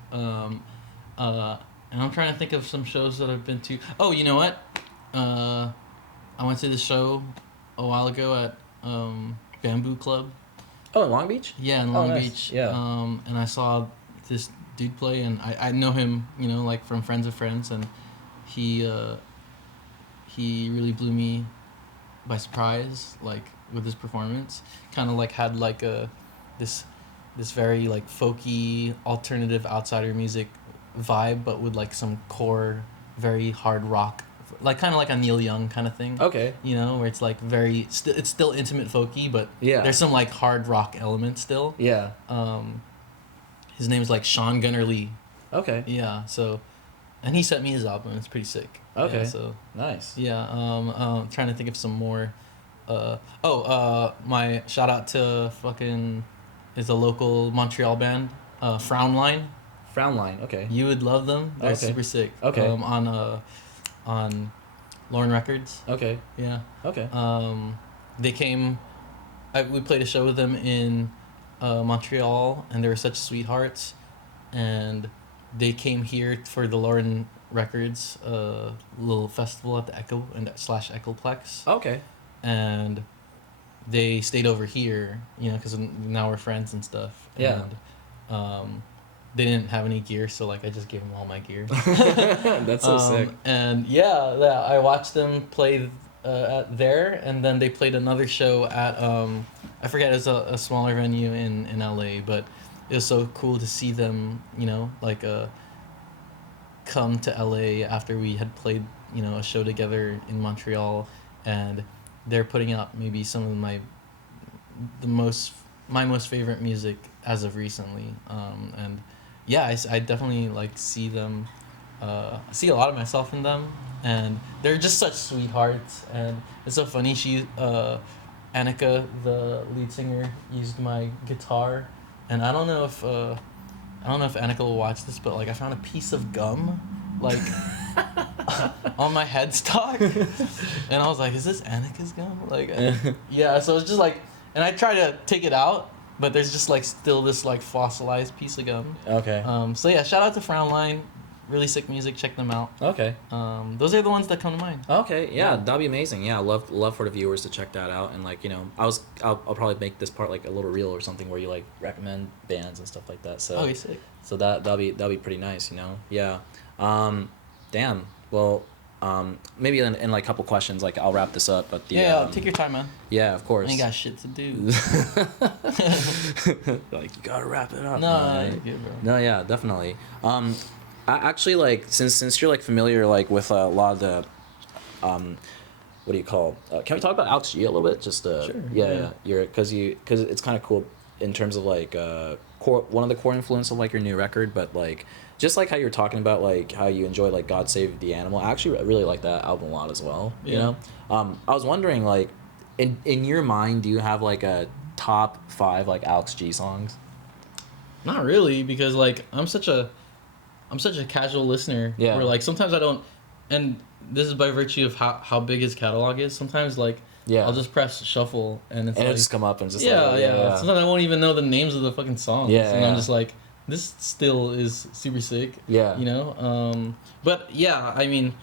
And I'm trying to think of some shows that I've been to. Oh, you know what? I went to the show a while ago at Bamboo Club. Oh, in Long Beach? Yeah, in Long nice. Beach. Yeah. And I saw this dude play, and I know him, like from friends of friends, and he really blew me by surprise, like with his performance. Kind of like had like this very like folky alternative outsider music vibe, but with like some core very hard rock, like kind of like a Neil Young kind of thing. Okay. Where it's like very it's still intimate folky, but Yeah. there's some like hard rock element still. Yeah. His name's like Sean Gunnar Lee. Okay. Yeah, so, and he sent me his album. It's pretty sick. Okay. Yeah, so Nice. yeah, trying to think of some more. My shout out to fucking is a local Montreal band, Frownline. Frownline. Okay. You would love them. They're Okay. super sick. Okay. On Lauren Records. Okay. Yeah. Okay. They came. We played a show with them in Montreal, and they were such sweethearts, and they came here for the Lauren Records little festival at the Echo and / Echoplex, Okay. and they stayed over here, because now we're friends and stuff. Yeah. And they didn't have any gear, so like I just gave them all my gear. That's so sick. And yeah, I watched them play at there, and then they played another show at I forget, it was a smaller venue in LA, but it was so cool to see them, like come to LA after we had played, a show together in Montreal, and they're putting out maybe some of my most favorite music as of recently, and yeah, I definitely like see them. I see a lot of myself in them, and they're just such sweethearts. And it's so funny. Annika, the lead singer, used my guitar, and I don't know if Annika will watch this, but like I found a piece of gum, like on my headstock, and I was like, "Is this Annika's gum?" Like, yeah. So it's just like, and I try to take it out, but there's just like still this like fossilized piece of gum. Okay. So yeah, shout out to Frownline, really sick music. Check them out. Okay. Those are the ones that come to mind. Okay, yeah, Yeah. that'd be amazing. Yeah, love for the viewers to check that out, and like I'll probably make this part like a little reel or something where you like recommend bands and stuff like that. So Oh, sick. so that'll be pretty nice, Yeah. Damn. Well, maybe in like a couple questions, like I'll wrap this up. But Take your time, man. yeah, of course. I ain't got shit to do. Like you gotta wrap it up. No, man. you're good, bro. No, yeah, definitely. I actually like since you're like familiar like with a lot of the, what do you call? Can we talk about Alex G a little bit? Just Sure, yeah. yeah. Because it's kind of cool in terms of like one of the core influence of like your new record, but like just like how you're talking about like how you enjoy like God Save the Animal. I actually really like that album a lot as well. Yeah. I was wondering like, in your mind, do you have like a top 5 like Alex G songs? Not really, because like I'm such a casual listener. Yeah. Where like sometimes I don't, and this is by virtue of how big his catalog is. Sometimes like Yeah. I'll just press shuffle and it's And it'll like just come up and just yeah, like, yeah. Sometimes I won't even know the names of the fucking songs. Yeah, And yeah. I'm just like, this still is super sick. Yeah. You know? But yeah, I mean,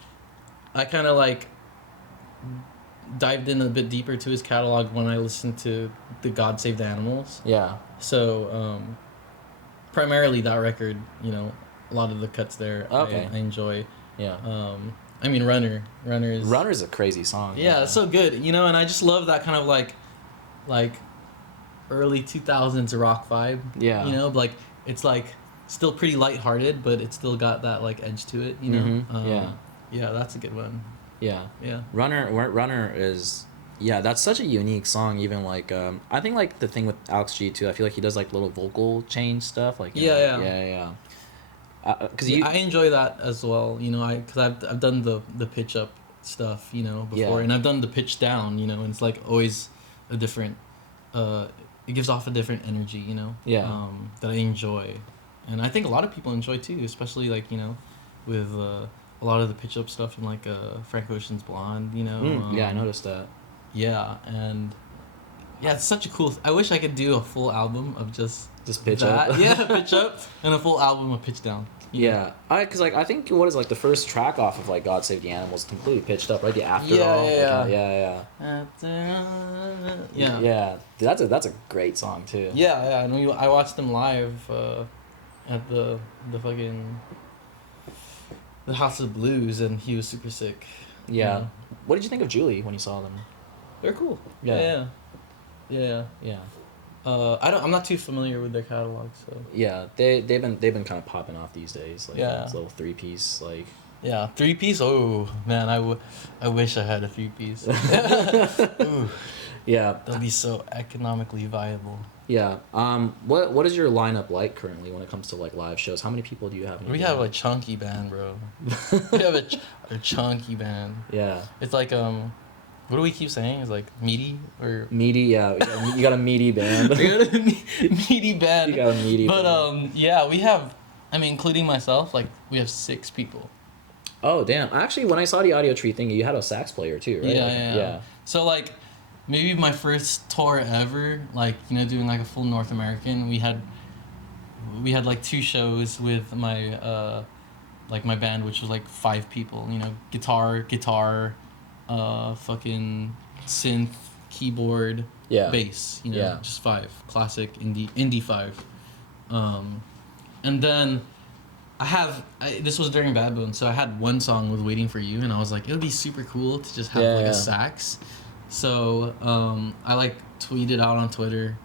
I kind of like dived in a bit deeper to his catalog when I listened to the God Save the Animals. Yeah. So, primarily that record, you know, a lot of the cuts there Okay. I enjoy. Yeah. I mean, Runner is... Runner's a crazy song. Yeah, it's so good, you know, and I just love that kind of like early 2000s rock vibe. Yeah. You know, like it's like still pretty lighthearted, but it's still got that like edge to it, you know. Mhm, yeah. Yeah, that's a good one. Yeah. Yeah. Runner is, yeah, that's such a unique song. Even like, I think like the thing with Alex G too, I feel like he does like little vocal change stuff. Like, you know, yeah. Cause I enjoy that as well, you know, because I've done the pitch up stuff, you know, before, Yeah. and I've done the pitch down, you know, and it's like always a different, it gives off a different energy, you know, Yeah. that I enjoy, and I think a lot of people enjoy too, especially like, you know, with a lot of the pitch up stuff in like Frank Ocean's Blonde, you know. Yeah, I noticed that. Yeah, and yeah, it's such a cool. I wish I could do a full album of just Pitch that. up. Yeah, pitch up, and a full album of pitch down. You know? Yeah, cause like I think what is like the first track off of like God Save the Animals completely pitched up, right? The after Yeah, all. yeah. Yeah. Yeah. That's a great song too. Yeah. I know. I watched them live at the fucking the House of Blues, and he was super sick. Yeah. Yeah. What did you think of Julie when you saw them? They're cool. Yeah. Yeah. Yeah. I'm not too familiar with their catalog, so. Yeah, they've been kind of popping off these days. Like Yeah. this little 3-piece like. Yeah, 3-piece. Oh man, I wish I had a 3-piece. Ooh, Yeah. that'd be so economically viable. Yeah. What is your lineup like currently when it comes to like live shows? How many people do you have? In your We band? have a chunky band, bro. We have a chunky band. Yeah. It's like what do we keep saying? It's like meaty or Meaty. Yeah. You got a meaty band. we got a meaty band. You got a meaty. But band. yeah, we have. I mean, including myself, like we have 6 people. Oh damn! Actually, when I saw the audio tree thing, you had a sax player too, right? Yeah. So like, maybe my first tour ever, like you know, doing like a full North American, we had like 2 shows with my like my band, which was like 5 people. You know, guitar, fucking synth, keyboard, Yeah. bass. You know, Yeah. just 5 classic indie 5. And then this was during Bad Bones, so I had one song with Waiting for You, and I was like, it would be super cool to just have Yeah, like yeah. a sax. So I like tweeted out on Twitter,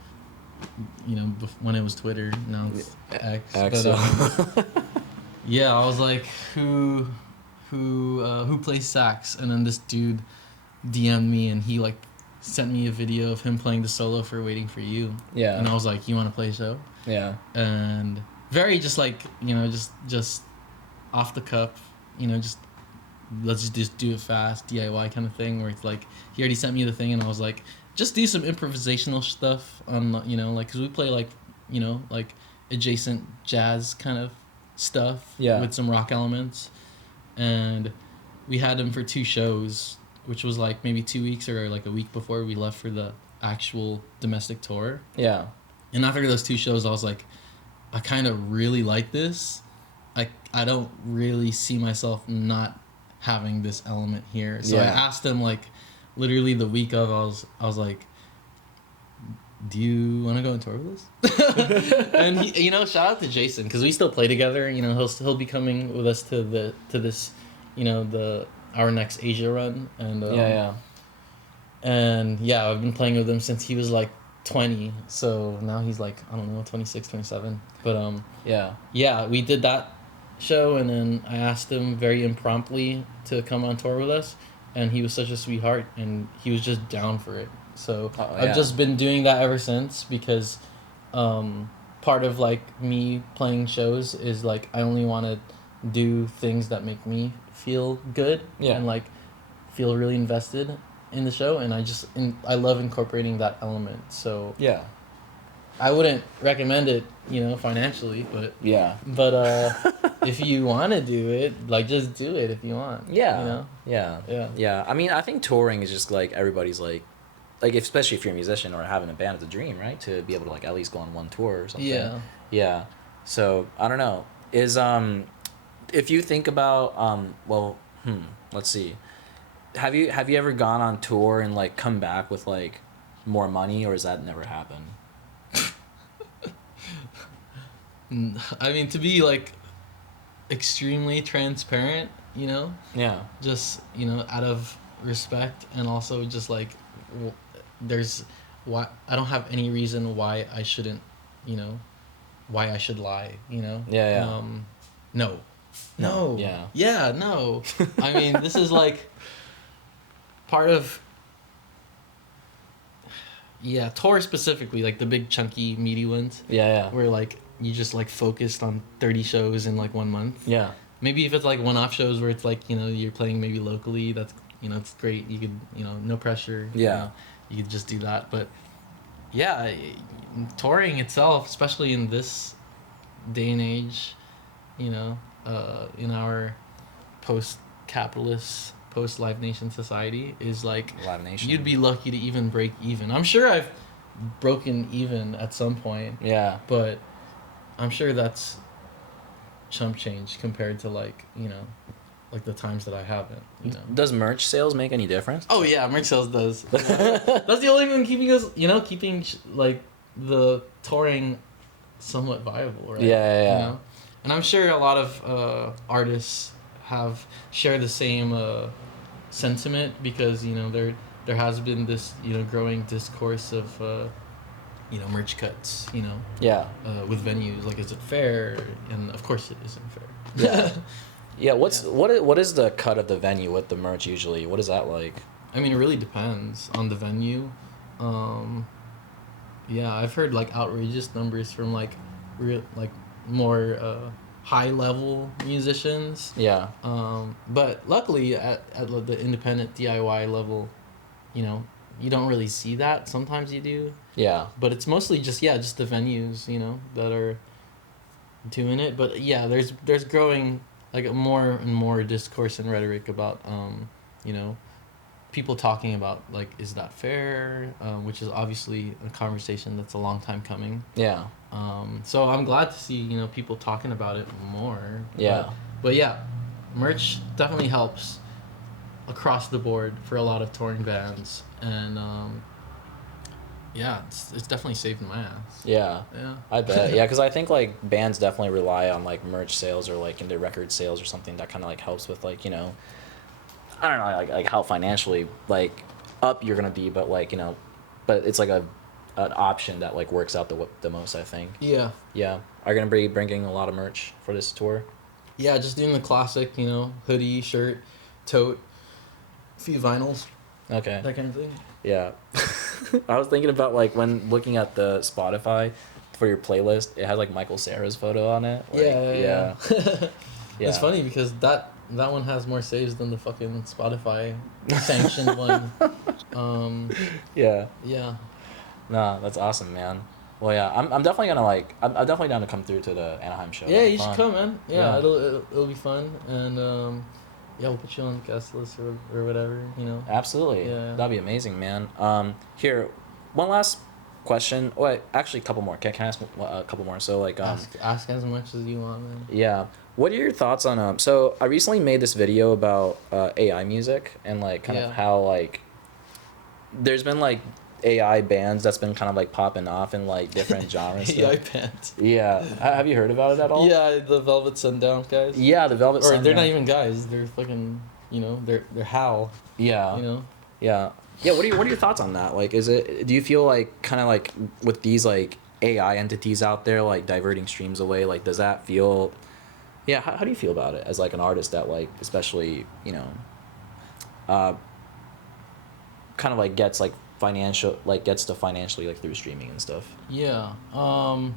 you know, when it was Twitter, now it's X. X, But yeah, I was like, who plays sax? And then this dude DM'd me, and he like sent me a video of him playing the solo for Waiting for You. Yeah. And I was like, you want to play a show? Yeah. And very just like, you know, just off the cuff, you know, just let's just do it fast, DIY kind of thing, where it's like he already sent me the thing, and I was like, just do some improvisational stuff on, you know, like, because we play like, you know, like adjacent jazz kind of stuff. Yeah. With some rock elements. And we had him for 2 shows, which was like maybe 2 weeks or like a week before we left for the actual domestic tour. Yeah. And after those 2 shows, I was like, I kind of really like this. I don't really see myself not having this element here. So I Yeah. asked him like literally the week of, I was like, do you want to go on tour with us? And he, you know, shout out to Jason, because we still play together. You know, he'll be coming with us to this, you know, our next Asia run. And Yeah. and yeah, I've been playing with him since he was like 20, so now he's like, I don't know, 26, 27. But yeah, we did that show, and then I asked him very impromptu to come on tour with us, and he was such a sweetheart, and he was just down for it. So I've just been doing that ever since, because part of like me playing shows is like I only want to do things that make me feel good and like feel really invested in the show, and I love incorporating that element. So Yeah. I wouldn't recommend it, you know, financially, but Yeah. if you want to do it, like just do it if you want. Yeah. You know? Yeah. Yeah. Yeah. I mean, I think touring is just like everybody's like like especially if you're a musician or having a band, it's a dream, right? To be able to like at least go on one tour or something. Yeah. Yeah. So I don't know. Is if you think about well, let's see. Have you ever gone on tour and like come back with like more money, or has that never happened? I mean, to be like extremely transparent, Yeah. just out of respect, and also just like there's why I don't have any reason why I shouldn't, why I should lie, Yeah, yeah. No. No. Yeah. Yeah, no. I mean, this is like part of tour specifically, like the big chunky meaty ones Yeah, yeah. where like you just like focused on 30 shows in like 1 month. Yeah. Maybe if it's like one-off shows where it's like, you're playing maybe locally, that's, it's great. You could, no pressure. Yeah. You could just do that. But yeah, touring itself, especially in this day and age, in our post-capitalist, post-Live Nation society, is like, Live Nation. you'd be lucky to even break even. I'm sure I've broken even at some point. Yeah. But I'm sure that's chump change compared to like the times that I haven't. Does merch sales make any difference? Oh yeah, merch sales does. That's the only thing keeping us, keeping like the touring somewhat viable, right? Yeah. And I'm sure a lot of artists have shared the same sentiment, because there has been this growing discourse of merch cuts, Yeah. with venues. Like, is it fair? And of course it isn't fair. Yeah. Yeah. What is the cut of the venue with the merch usually? What is that like? I mean, it really depends on the venue. Yeah, I've heard like outrageous numbers from like more high level musicians. Yeah. But luckily at the independent DIY level, you don't really see that. Sometimes you do. Yeah. But it's mostly just the venues, that are doing it. But yeah, there's growing like more and more discourse and rhetoric about people talking about like, is that fair? Which is obviously a conversation that's a long time coming. Yeah. So I'm glad to see people talking about it more. Yeah. But yeah, merch definitely helps across the board for a lot of touring bands, and yeah, it's definitely saved my ass. Yeah. Yeah. I bet. Yeah, because I think like bands definitely rely on like merch sales or like in their record sales or something that kind of like helps with like I don't know like how financially like up you're gonna be, but like but it's like an option that like works out the most, I think. Yeah. Yeah. Are you gonna be bringing a lot of merch for this tour? Yeah, just doing the classic, hoodie, shirt, tote, a few vinyls, Okay. that kind of thing. Yeah. I was thinking about like when looking at the Spotify for your playlist, it has like Michael Sayer's photo on it. Like, Yeah. Yeah. It's funny because that one has more saves than the fucking Spotify sanctioned one. Yeah. Yeah. Nah, that's awesome, man. Well, yeah, I'm definitely gonna like I'm definitely down to come through to the Anaheim show. Yeah, It'll be you should fun. come, man. Yeah, Yeah. it'll be fun, and yeah, we'll put you on the guest list or whatever, Absolutely. Yeah. That'd be amazing, man. Here, one last question. Wait, actually, a couple more. Can I ask a couple more? So like ask as much as you want, man. Yeah. What are your thoughts on so I recently made this video about AI music and like kind of how like there's been like AI bands that's been kind of like popping off in like different genres. AI bands. Yeah. Have you heard about it at all? Yeah, the Velvet Sundown guys. Yeah, the Velvet Or Sundown. they're not even guys. They're fucking, they're Hal. Yeah. Yeah. Yeah, what are your thoughts on that? Like, do you feel like kind of like with these like AI entities out there like diverting streams away, like does that feel how do you feel about it as like an artist that like especially, kind of like gets like gets to financially like through streaming and stuff? Yeah. I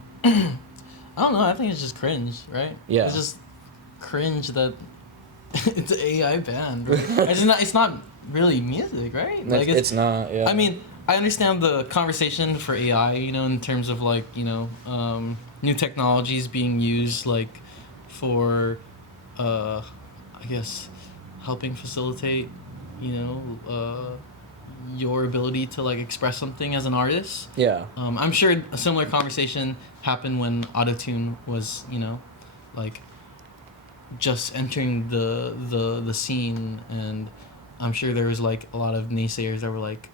don't know. I think it's just cringe, right? Yeah. It's just cringe that it's an AI band. Right? It's not really music, right? Like It's not. Yeah. I mean, I understand the conversation for AI, in terms of like, new technologies being used like for, I guess, helping facilitate, your ability to like express something as an artist. Yeah. I'm sure a similar conversation happened when autotune was, like just entering the scene, and I'm sure there was like a lot of naysayers that were like,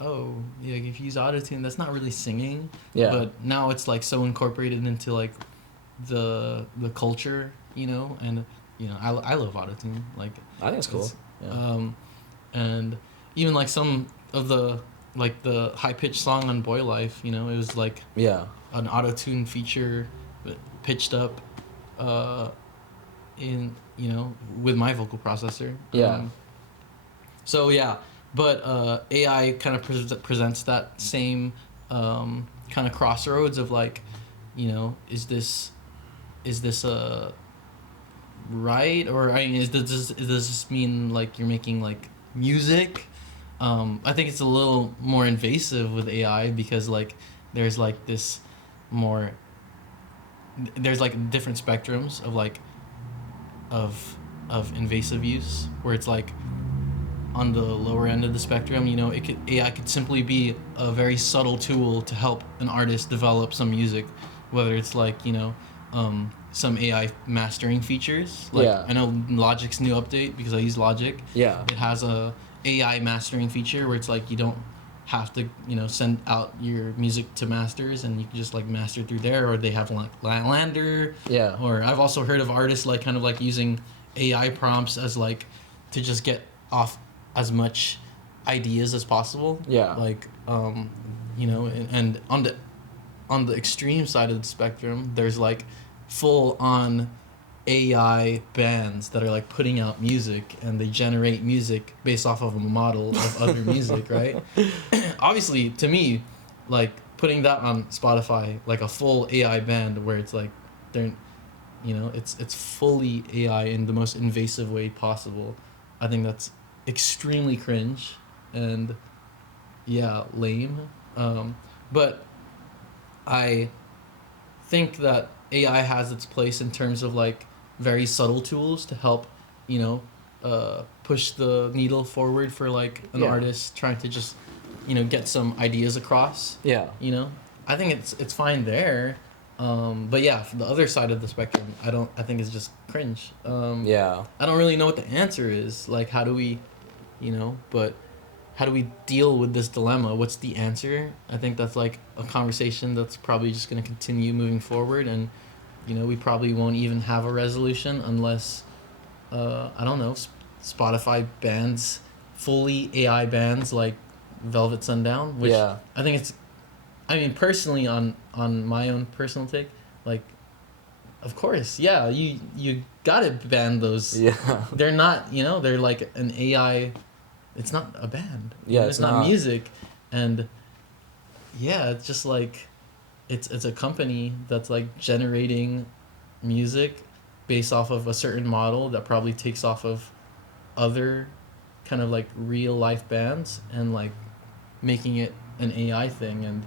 oh, yeah, if you use autotune, that's not really singing. Yeah. But now it's like so incorporated into like the culture, and I love autotune. Like I think it's cool. Yeah. And even like some of the high pitched song on Boy Life, it was like Yeah. an autotune feature, but pitched up, in with my vocal processor. Yeah. So yeah, but AI kind of presents that same kind of crossroads of like, is this right, or I mean, does this mean like you're making like music? I think it's a little more invasive with AI because like there's like this more there's like different spectrums of like of invasive use where it's like on the lower end of the spectrum, AI could simply be a very subtle tool to help an artist develop some music, whether it's like some AI mastering features. Like Yeah. I know Logic's new update, because I use Logic. Yeah. It has a AI mastering feature where it's like you don't have to send out your music to masters, and you can just like master through there, or they have like Lander. Yeah. Or I've also heard of artists like kind of like using AI prompts as like to just get off as much ideas as possible. Yeah. Like and on the extreme side of the spectrum, there's like full on AI bands that are like putting out music, and they generate music based off of a model of other music, right? Obviously, to me, like putting that on Spotify, like a full AI band where it's like they're it's fully AI in the most invasive way possible. I think that's extremely cringe and lame. But I think that AI has its place in terms of like very subtle tools to help, push the needle forward for like an artist trying to just, get some ideas across. Yeah. I think it's fine there. But yeah, for the other side of the spectrum, I think it's just cringe. Yeah. I don't really know what the answer is. Like, how do we, but how do we deal with this dilemma? What's the answer? I think that's like a conversation that's probably just going to continue moving forward, and we probably won't even have a resolution unless I don't know, Spotify bans fully AI bans like Velvet Sundown, which Yeah. I think personally, on my own personal take, like, of course, yeah, you gotta ban those. Yeah. They're not, they're like an AI. It's not a band. Yeah, it's not music, and yeah, it's just like, it's a company that's like generating music based off of a certain model that probably takes off of other kind of like real life bands and like making it an AI thing, and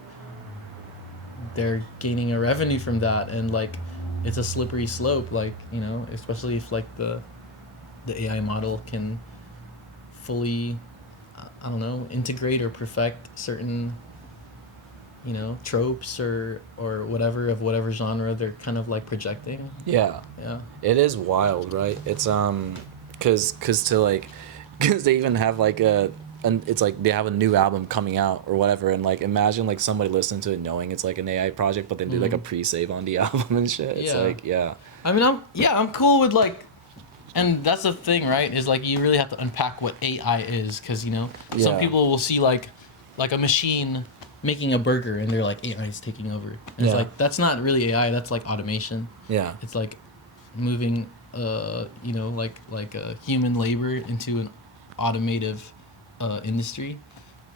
they're gaining a revenue from that, and like it's a slippery slope, like especially if like the AI model can fully I don't know, integrate or perfect certain tropes or whatever of whatever genre they're kind of like projecting. Yeah. Yeah. It is wild, right? It's cause they even have like it's like they have a new album coming out or whatever, and like imagine like somebody listening to it knowing it's like an AI project, but they do like a pre-save on the album and shit. It's like I mean, I'm cool with like, and that's the thing, right? Is like you really have to unpack what AI is, because some people will see like a machine making a burger and they're like, AI is taking over. And it's like, that's not really AI, that's like automation. Yeah. It's like moving like a human labor into an automative industry.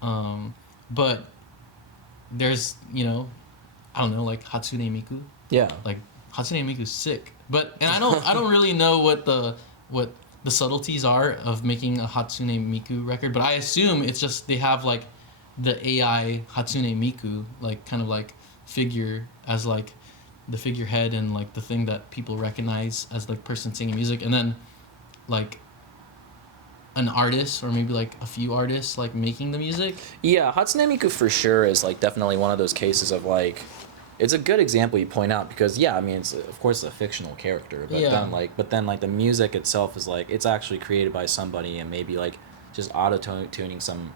But there's I don't know, like Hatsune Miku. Yeah. Like Hatsune Miku's sick. But and I don't really know what the subtleties are of making a Hatsune Miku record, but I assume it's just they have like the AI Hatsune Miku like kind of like figure as like the figurehead and like the thing that people recognize as the person singing music, and then like an artist or maybe like a few artists like making the music. Yeah, Hatsune Miku for sure is like definitely one of those cases of like, it's a good example you point out because yeah, I mean it's of course it's a fictional character, but Yeah. then like the music itself is like it's actually created by somebody and maybe like just tuning some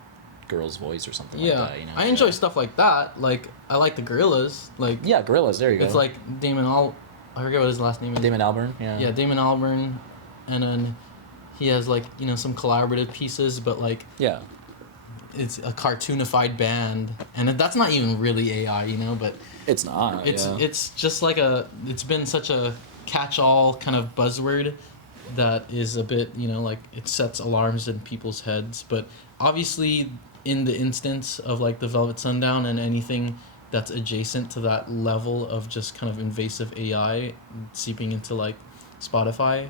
girl's voice or something like that. You know, I enjoy stuff like that. Like I like the Gorillas. Like Yeah, Gorillas. There you go. it's like I forget what his last name is. Damon Albarn. Yeah. Yeah, Damon Albarn, and then he has like some collaborative pieces, but like Yeah. it's a cartoonified band, and that's not even really AI, but It's not. it's just like it's been such a catch-all kind of buzzword that is a bit like it sets alarms in people's heads, but obviously in the instance of like the Velvet Sundown and anything that's adjacent to that level of just kind of invasive AI seeping into like Spotify,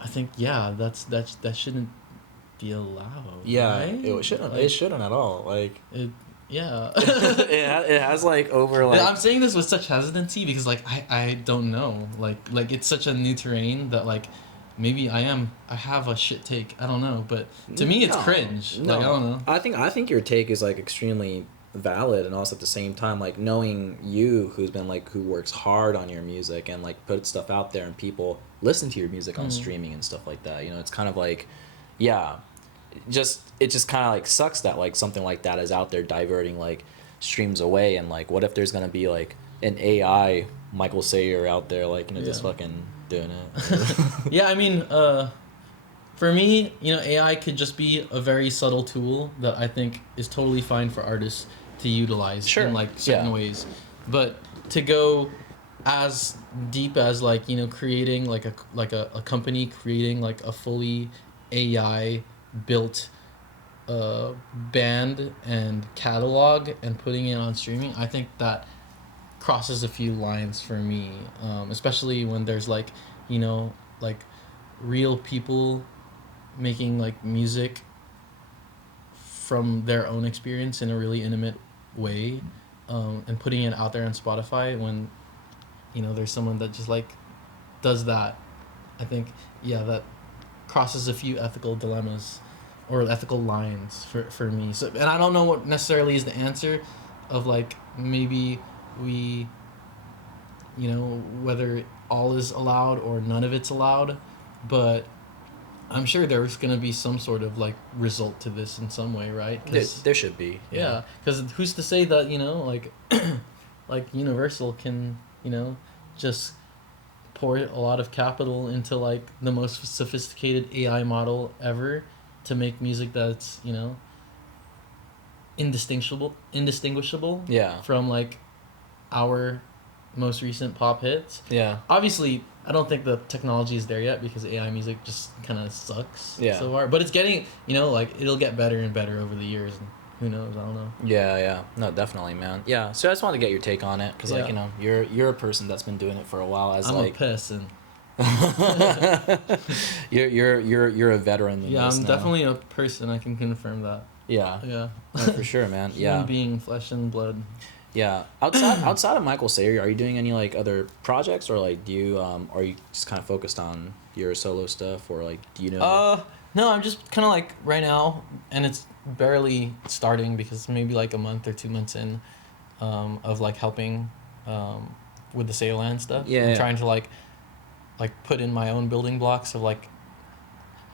I think that shouldn't be allowed. Yeah. right? It shouldn't. Like, It shouldn't at all. Like. Yeah. It has like over like. I'm saying this with such hesitancy because like I don't know, like it's such a new terrain that like maybe I have a shit take, I don't know, but to me it's cringe. No. Like I don't know. I think your take is like extremely valid, and also at the same time like knowing you who works hard on your music and like put stuff out there and people listen to your music on streaming and stuff like that. It's kind of like, yeah, it just kind of like sucks that like something like that is out there diverting like streams away, and like what if there's gonna be like an AI Michael Seyer out there like just fucking doing it. Yeah, I mean, for me, AI could just be a very subtle tool that I think is totally fine for artists to utilize in like certain ways, but to go as deep as like creating like a company creating like a fully AI built band and catalog and putting it on streaming, I think that crosses a few lines for me, especially when there's like like real people making like music from their own experience in a really intimate way, and putting it out there on Spotify when there's someone that just like does that. I think that crosses a few ethical dilemmas or ethical lines for me. So, and I don't know what necessarily is the answer of like maybe we whether all is allowed or none of it's allowed, but I'm sure there's going to be some sort of like result to this in some way, right? There should be. Yeah, because who's to say that like like Universal can just pour a lot of capital into like the most sophisticated AI model ever to make music that's indistinguishable Yeah. from like our most recent pop hits. Yeah. Obviously, I don't think the technology is there yet because AI music just kind of sucks so far. But it's getting, like it'll get better and better over the years. And who knows? I don't know. Yeah. No, definitely, man. Yeah. So I just wanted to get your take on it because, like, you're a person that's been doing it for a while. I'm a person. You're a veteran. In this I'm now. definitely a person. I can confirm that. Yeah. Yeah. No, for sure, man. Human being, flesh and blood. Yeah. Outside of Michael Seyer, are you doing any like other projects, or like do you are you just kind of focused on your solo stuff, or like do you know? No, I'm just kind of like right now, and it's barely starting because maybe like a month or 2 months in, of like helping, with the sale land stuff. I'm trying to like put in my own building blocks of like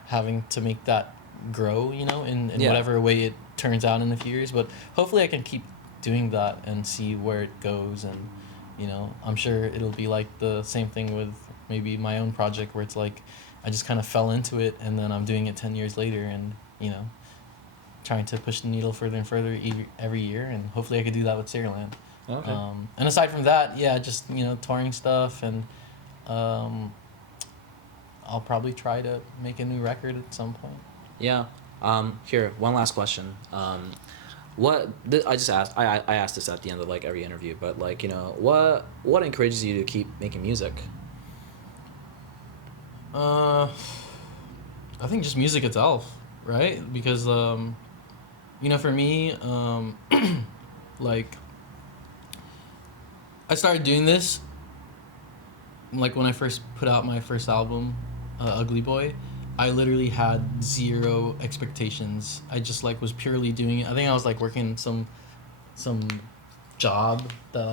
having to make that grow, in whatever way it turns out in a few years. But hopefully I can keep doing that and see where it goes, and I'm sure it'll be like the same thing with maybe my own project where it's like I just kind of fell into it and then I'm doing it 10 years later, and trying to push the needle further and further every year, and hopefully I could do that with Sierraland. Okay. And aside from that, just touring stuff, and I'll probably try to make a new record at some point. Yeah. Here, one last question. I just asked. I asked this at the end of like every interview, but like what encourages you to keep making music? I think just music itself, right? Because for me, like I started doing this like when I first put out my first album, Ugly Boy, I literally had zero expectations. I just like was purely doing it. I think I was like working some job that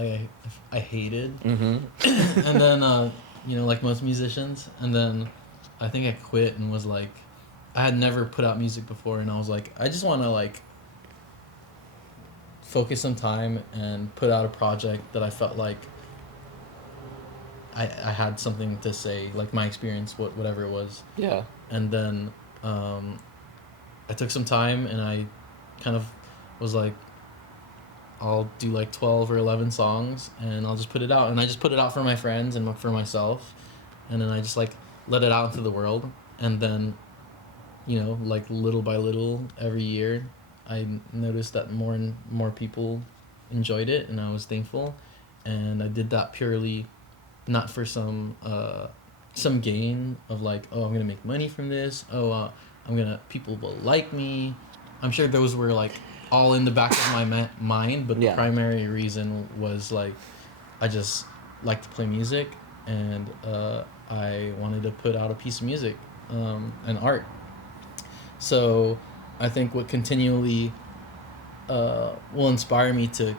I hated, Mm-hmm. and then you know, like most musicians, and then I think I quit and was like, I had never put out music before, and I was like, I just want to like focus some time and put out a project that I felt like I had something to say, like my experience, whatever it was. Yeah. And then I took some time and I kind of was like, I'll do like 12 or 11 songs and I'll just put it out. And I just put it out for my friends and for myself. And then I just like let it out into the world. And then, you know, like little by little every year, I noticed that more and more people enjoyed it and I was thankful. And I did that purely not for some gain of like, oh, I'm gonna make money from this. People will like me. I'm sure those were like all in the back of my mind, but the Yeah. primary reason was like I just like to play music, and I wanted to put out a piece of music, and art. So I think what continually will inspire me to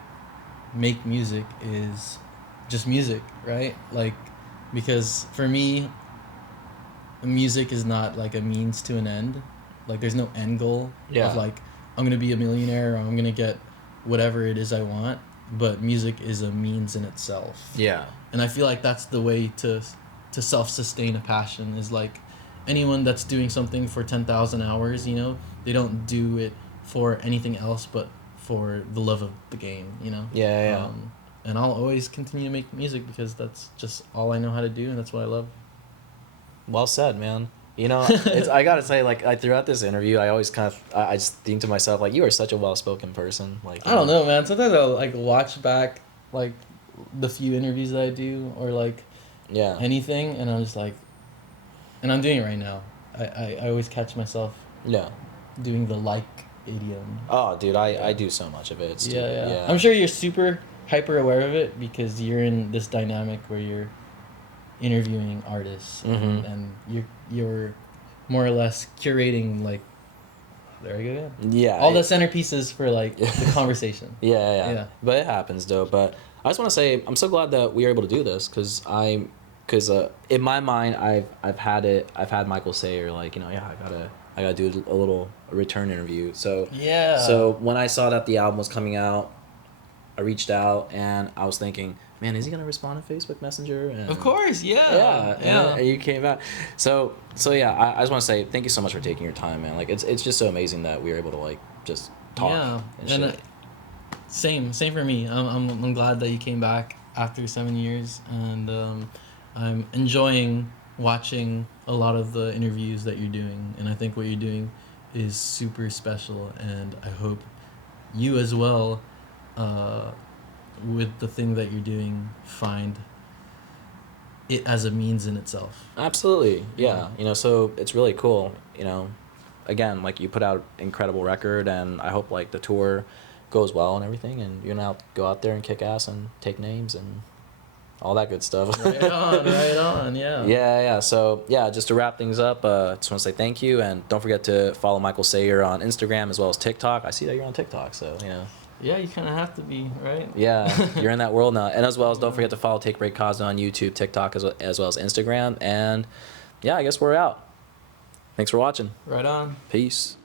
make music is just music, right? Like, because for me, music is not like a means to an end. Like, there's no end goal Yeah. of like, I'm gonna be a millionaire or I'm gonna get whatever it is I want. But music is a means in itself. Yeah. And I feel like that's the way to self-sustain a passion, is like anyone that's doing something for 10,000 hours, you know, they don't do it for anything else but for the love of the game, you know? Yeah. And I'll always continue to make music because that's just all I know how to do and that's what I love. Well said, man. You know, I gotta say, like throughout this interview, I always kind of, I just think to myself, like, you are such a well-spoken person. Like, I don't know, man. Sometimes I'll like watch back like the few interviews that I do or like Yeah. anything, and I'm just like, and I'm doing it right now. I always catch myself Yeah. doing the like idiom. Oh, dude, I do so much of it. It's Yeah. I'm sure you're super hyper aware of it because you're in this dynamic where you're interviewing artists, Mhm. and you're more or less curating, like, there you go, Yeah. all the centerpieces for like the conversation. Yeah. But it happens, though. But I just want to say, I'm so glad that we were able to do this because in my mind, I've had Michael Seyer, like, you know, yeah, I gotta do a little return interview. So Yeah. So when I saw that the album was coming out, I reached out and I was thinking, man, is he gonna respond to Facebook Messenger? And Of course, yeah. and you came out. So yeah, I just want to say thank you so much for taking your time, man. Like, it's just so amazing that we were able to like just talk. Yeah, and and shit. same for me. I'm glad that you came back after 7 years, and I'm enjoying watching a lot of the interviews that you're doing, and I think what you're doing is super special, and I hope you as well, with the thing that you're doing, find it as a means in itself. Absolutely, yeah. You know, so it's really cool. You know, again, like, you put out incredible record, and I hope like the tour goes well and everything, and you're gonna go out there and kick ass and take names and all that good stuff. Right on, yeah. Yeah. So yeah, just to wrap things up, just want to say thank you, and don't forget to follow Michael Seyer on Instagram as well as TikTok. I see that you're on TikTok, so you know. Yeah, you kind of have to be, right? Yeah, you're in that world now, and as well as don't forget to follow TakeBreakKazu on YouTube, TikTok, as well as Instagram, and yeah, I guess we're out. Thanks for watching. Right on. Peace.